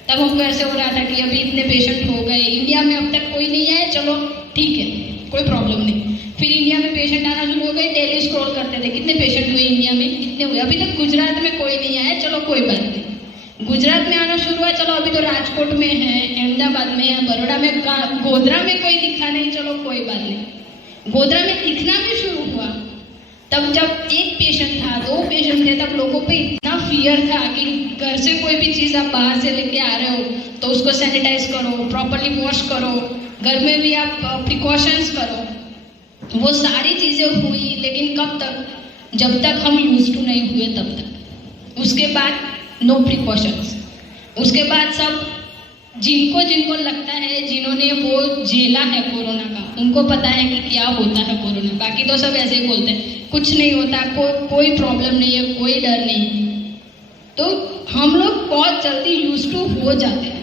तब हमको ऐसे हो रहा था कि अभी इतने पेशेंट हो गए, इंडिया में अब तक कोई नहीं आए, चलो ठीक है कोई प्रॉब्लम नहीं. फिर इंडिया में पेशेंट आना शुरू हो गए, डेली स्क्रॉल करते थे कितने पेशेंट हुए इंडिया में, कितने हुए, अभी तक गुजरात में कोई नहीं आया, चलो कोई बात नहीं. गुजरात में आना शुरू हुआ, चलो अभी तो राजकोट में है, अहमदाबाद में है, बड़ौदा में, गोधरा में कोई दिखा नहीं, चलो कोई बात नहीं. गोधरा में दिखना भी शुरू हुआ. तब जब एक पेशेंट था, 2 पेशेंट थे, तब लोगों पे इतना फियर था कि घर से कोई भी चीज़ आप बाहर से लेके आ रहे हो तो उसको सैनिटाइज करो, प्रॉपर्ली वॉश करो, घर में भी आप प्रिकॉशंस करो. वो सारी चीज़ें हुई, लेकिन कब तक, जब तक हम यूज टू नहीं हुए तब तक. उसके बाद नो प्रिकॉशंस, उसके बाद सब जिनको जिनको लगता है, जिन्होंने वो झेला है कोरोना का, उनको पता है कि क्या होता है कोरोना। बाकी तो सब ऐसे ही बोलते हैं कुछ नहीं होता, कोई प्रॉब्लम नहीं है, कोई डर नहीं। तो हम लोग बहुत जल्दी यूज टू हो जाते हैं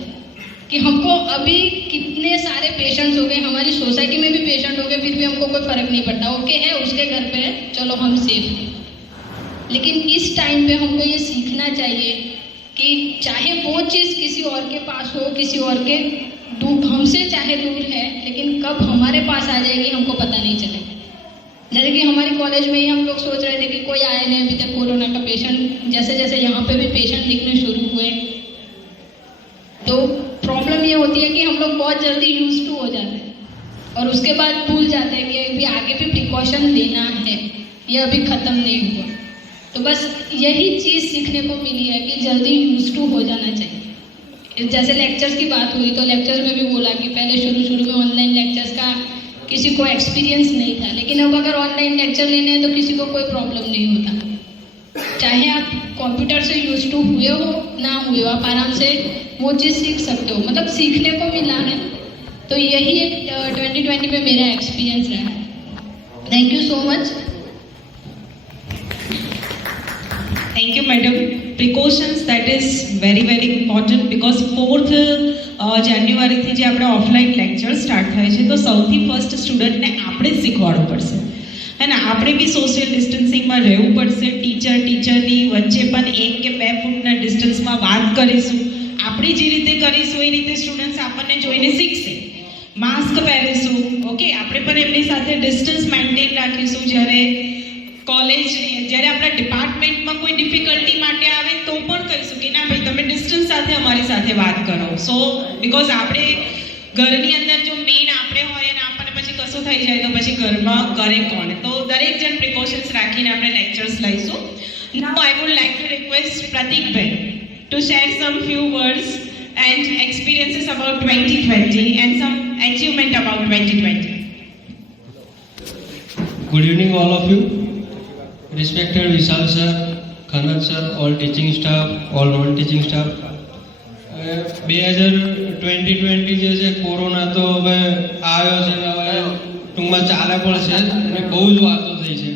कि हमको अभी कितने सारे पेशेंट्स हो गए, हमारी सोसाइटी में भी पेशेंट हो गए, फिर भी हमको कोई फर्क नहीं पड़ता। ओके है, उसके घर पे है, चलो हम सेफ हैं। लेकिन इस टाइम पे हमको ये सीखना चाहिए कि चाहे वो चीज़ किसी और के पास हो, किसी और के हमसे चाहे दूर है, लेकिन कब हमारे पास आ जाएगी हमको पता नहीं चलेगा। जैसे कि हमारे कॉलेज में ही हम लोग सोच रहे थे कि कोई आया नहीं अभी तक कोरोना का पेशेंट, जैसे जैसे यहाँ पे भी पेशेंट दिखने शुरू हुए, तो प्रॉब्लम ये होती है कि हम लोग बहुत जल्दी यूज टू हो जाते हैं और उसके बाद भूल जाते हैं कि अभी आगे भी प्रिकॉशन लेना है, ये अभी ख़त्म नहीं हुआ। तो बस यही चीज़ सीखने को मिली है कि जल्दी यूज टू हो जाना चाहिए। जैसे लेक्चर्स की बात हुई तो लेक्चर्स में भी बोला कि पहले शुरू में ऑनलाइन लेक्चर्स का किसी को एक्सपीरियंस नहीं था, लेकिन अब अगर ऑनलाइन लेक्चर लेने हैं तो किसी को कोई प्रॉब्लम नहीं होता। चाहे आप कंप्यूटर से यूज टू हुए हो ना हुए हो, आप आराम से वो चीज़ सीख सकते हो, मतलब सीखने को मिला है। तो यही एक 2020 में मेरा एक्सपीरियंस रहा है। Thank you so much. Thank you, madam. Precautions, that is very important because 4th જાન્યુઆરીથી જે આપણે ઓફલાઈન લેક્ચર સ્ટાર્ટ થાય છે, તો સૌથી ફર્સ્ટ સ્ટુડન્ટને આપણે જ શીખવાડવું પડશે, હે ને? આપણે બી સોશિયલ ડિસ્ટન્સિંગમાં રહેવું પડશે, ટીચરની વચ્ચે પણ 1 કે 2 ફૂટના ડિસ્ટન્સમાં વાત કરીશું, આપણે જે રીતે કરીશું એ રીતે સ્ટુડન્ટ્સ આપણને જોઈને શીખશે। માસ્ક પહેરીશું, ઓકે, આપણે પણ એમની સાથે ડિસ્ટન્સ મેન્ટેન રાખીશું। જ્યારે આપણા ડિપાર્ટમેન્ટમાં કોઈ ડિફિકલ્ટી માટે આવે તો પણ કહીશું કે ના ભાઈ તમે ડિસ્ટન્સ સાથે અમારી સાથે વાત કરો। સો બિકોઝ આપણે ઘરની અંદર જો મેઇન આપણે હોય અને આપણને પછી કશું થઈ જાય તો પછી ઘરમાં કરે કોણ? તો દરેક જણ પ્રિકોશન્સ રાખીને આપણે લેક્ચર્સ લઈશું। Now I would like to request પ્રતીકભાઈ to share some few words and experiences about 2020 and some achievement about 2020। Good evening all of you. Respected Vishal sir, Khanat sir, all teaching staff, all non-teaching staff. 2020 જે છે કોરોના તો હવે આવ્યો છે ને હવે ટૂંકમાં ચાલે પણ છે અને બહુ જ વાતો થઈ છે।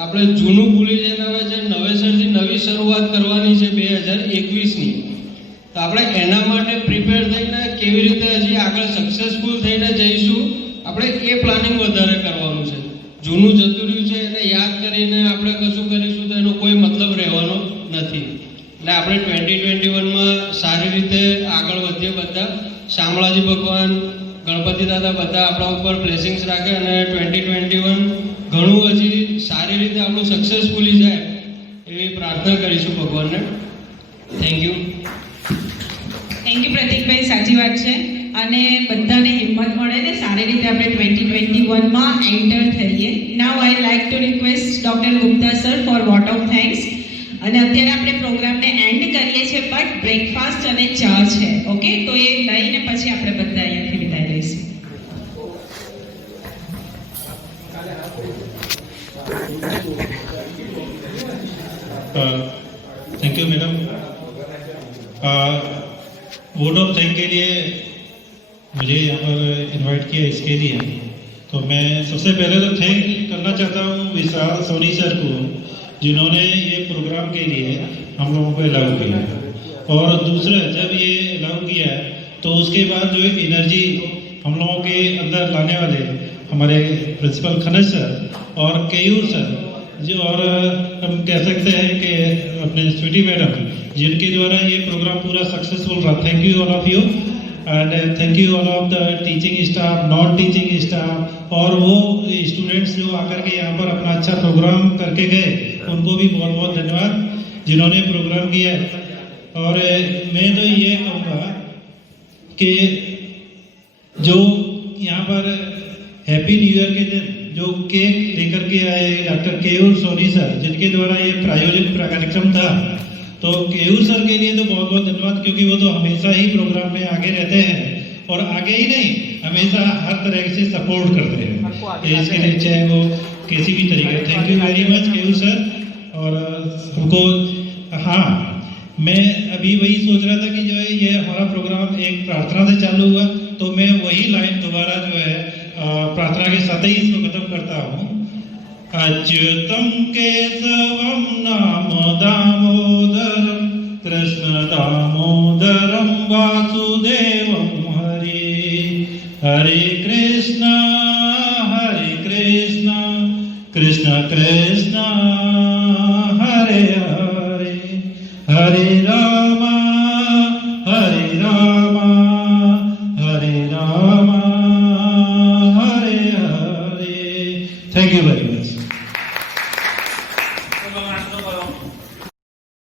આપણે જૂનું ભૂલી જઈને હવે જે નવેસરથી નવી શરૂઆત કરવાની છે 2021ની, તો આપણે એના માટે પ્રિપેર થઈને કેવી રીતે હજી આગળ સક્સેસફુલ થઈને જઈશું, આપણે એ પ્લાનિંગ વધારે કરવાનું છે। જૂનું જતું રહ્યું છે એને યાદ કરીને આપણે કશું કરીશું તો એનો કોઈ મતલબ રહેવાનો નથી। એટલે આપણે 2021માં સારી રીતે આગળ વધીએ, બધા શામળાજી ભગવાન, ગણપતિ દાદા બધા આપણા ઉપર બ્લેસિંગ્સ રાખે અને 2021 ઘણું હજી સારી રીતે આપણું સક્સેસફુલી જાય એવી પ્રાર્થના કરીશું ભગવાનને। Thank you. થેન્ક યુ પ્રતીકભાઈ, સાચી વાત છે અને બધાને હિંમત મળે ને સારી રીતે આપણે 2021માં એન્ટર થઈએ। Now I like to request doctor Gupta sir for vote of thanks. અને અત્યારે આપણે પ્રોગ્રામને એન્ડ કરીએ છીએ, બટ બ્રેકફાસ્ટ અને ચા છે, ઓકે? તો એ લઈને પછી આપણે બધા અહીંયાથી વિદાય લઈશું। Thank you madam. Vote of thank के लिए मुझे यहाँ पर इनवाइट किया, इसके लिए तो मैं सबसे पहले तो थैंक करना चाहता हूँ विशाल सोनी सर को, जिन्होंने ये प्रोग्राम के लिए हम लोगों को अलाउ किया। और दूसरा, जब ये अलाउ किया तो उसके बाद जो एनर्जी हम लोगों के अंदर लाने वाले हमारे प्रिंसिपल खनत सर और केयूर सर जी, और हम कह सकते हैं कि अपने स्वीटी मैडम, जिनके द्वारा ये प्रोग्राम पूरा सक्सेसफुल रहा। Thank you all of you and thank you all of the teaching staff, non teaching staff, और वो स्टूडेंट्स जो आकर के यहाँ पर अपना अच्छा प्रोग्राम करके गए, उनको भी बहुत बहुत धन्यवाद जिन्होंने प्रोग्राम किया। और मैं तो ये कहूँगा कि जो यहाँ पर हैप्पी न्यू ईयर के दिन जो केक लेकर के आए डॉक्टर केयूर सोनी सर, जिनके द्वारा ये प्रायोजित कार्यक्रम था, तो केयूर सर के लिए तो बहुत बहुत धन्यवाद, क्योंकि वो तो हमेशा ही प्रोग्राम में आगे रहते हैं और आगे ही नहीं हमेशा हर तरह से सपोर्ट करते हैं, इसके लिए चाहे वो किसी भी तरीके। Thank you very much Keyur sir. और हमको हाँ मैं अभी वही सोच रहा था कि जो है ये हमारा प्रोग्राम एक प्रार्थना से चालू हुआ, तो मैं वही लाइन दोबारा जो है प्रार्थना के साथ ही इसको खत्म करता हूँ। अच्युतम केशवम नाम दामोदरम कृष्ण दामोदरम वासुदेवम Hare Hare Krishna Krishna Krishna Hare Hare Hare Ram Hare Ram Hare Ram Hare Hare. Thank you very much. तो नाश्ता करो।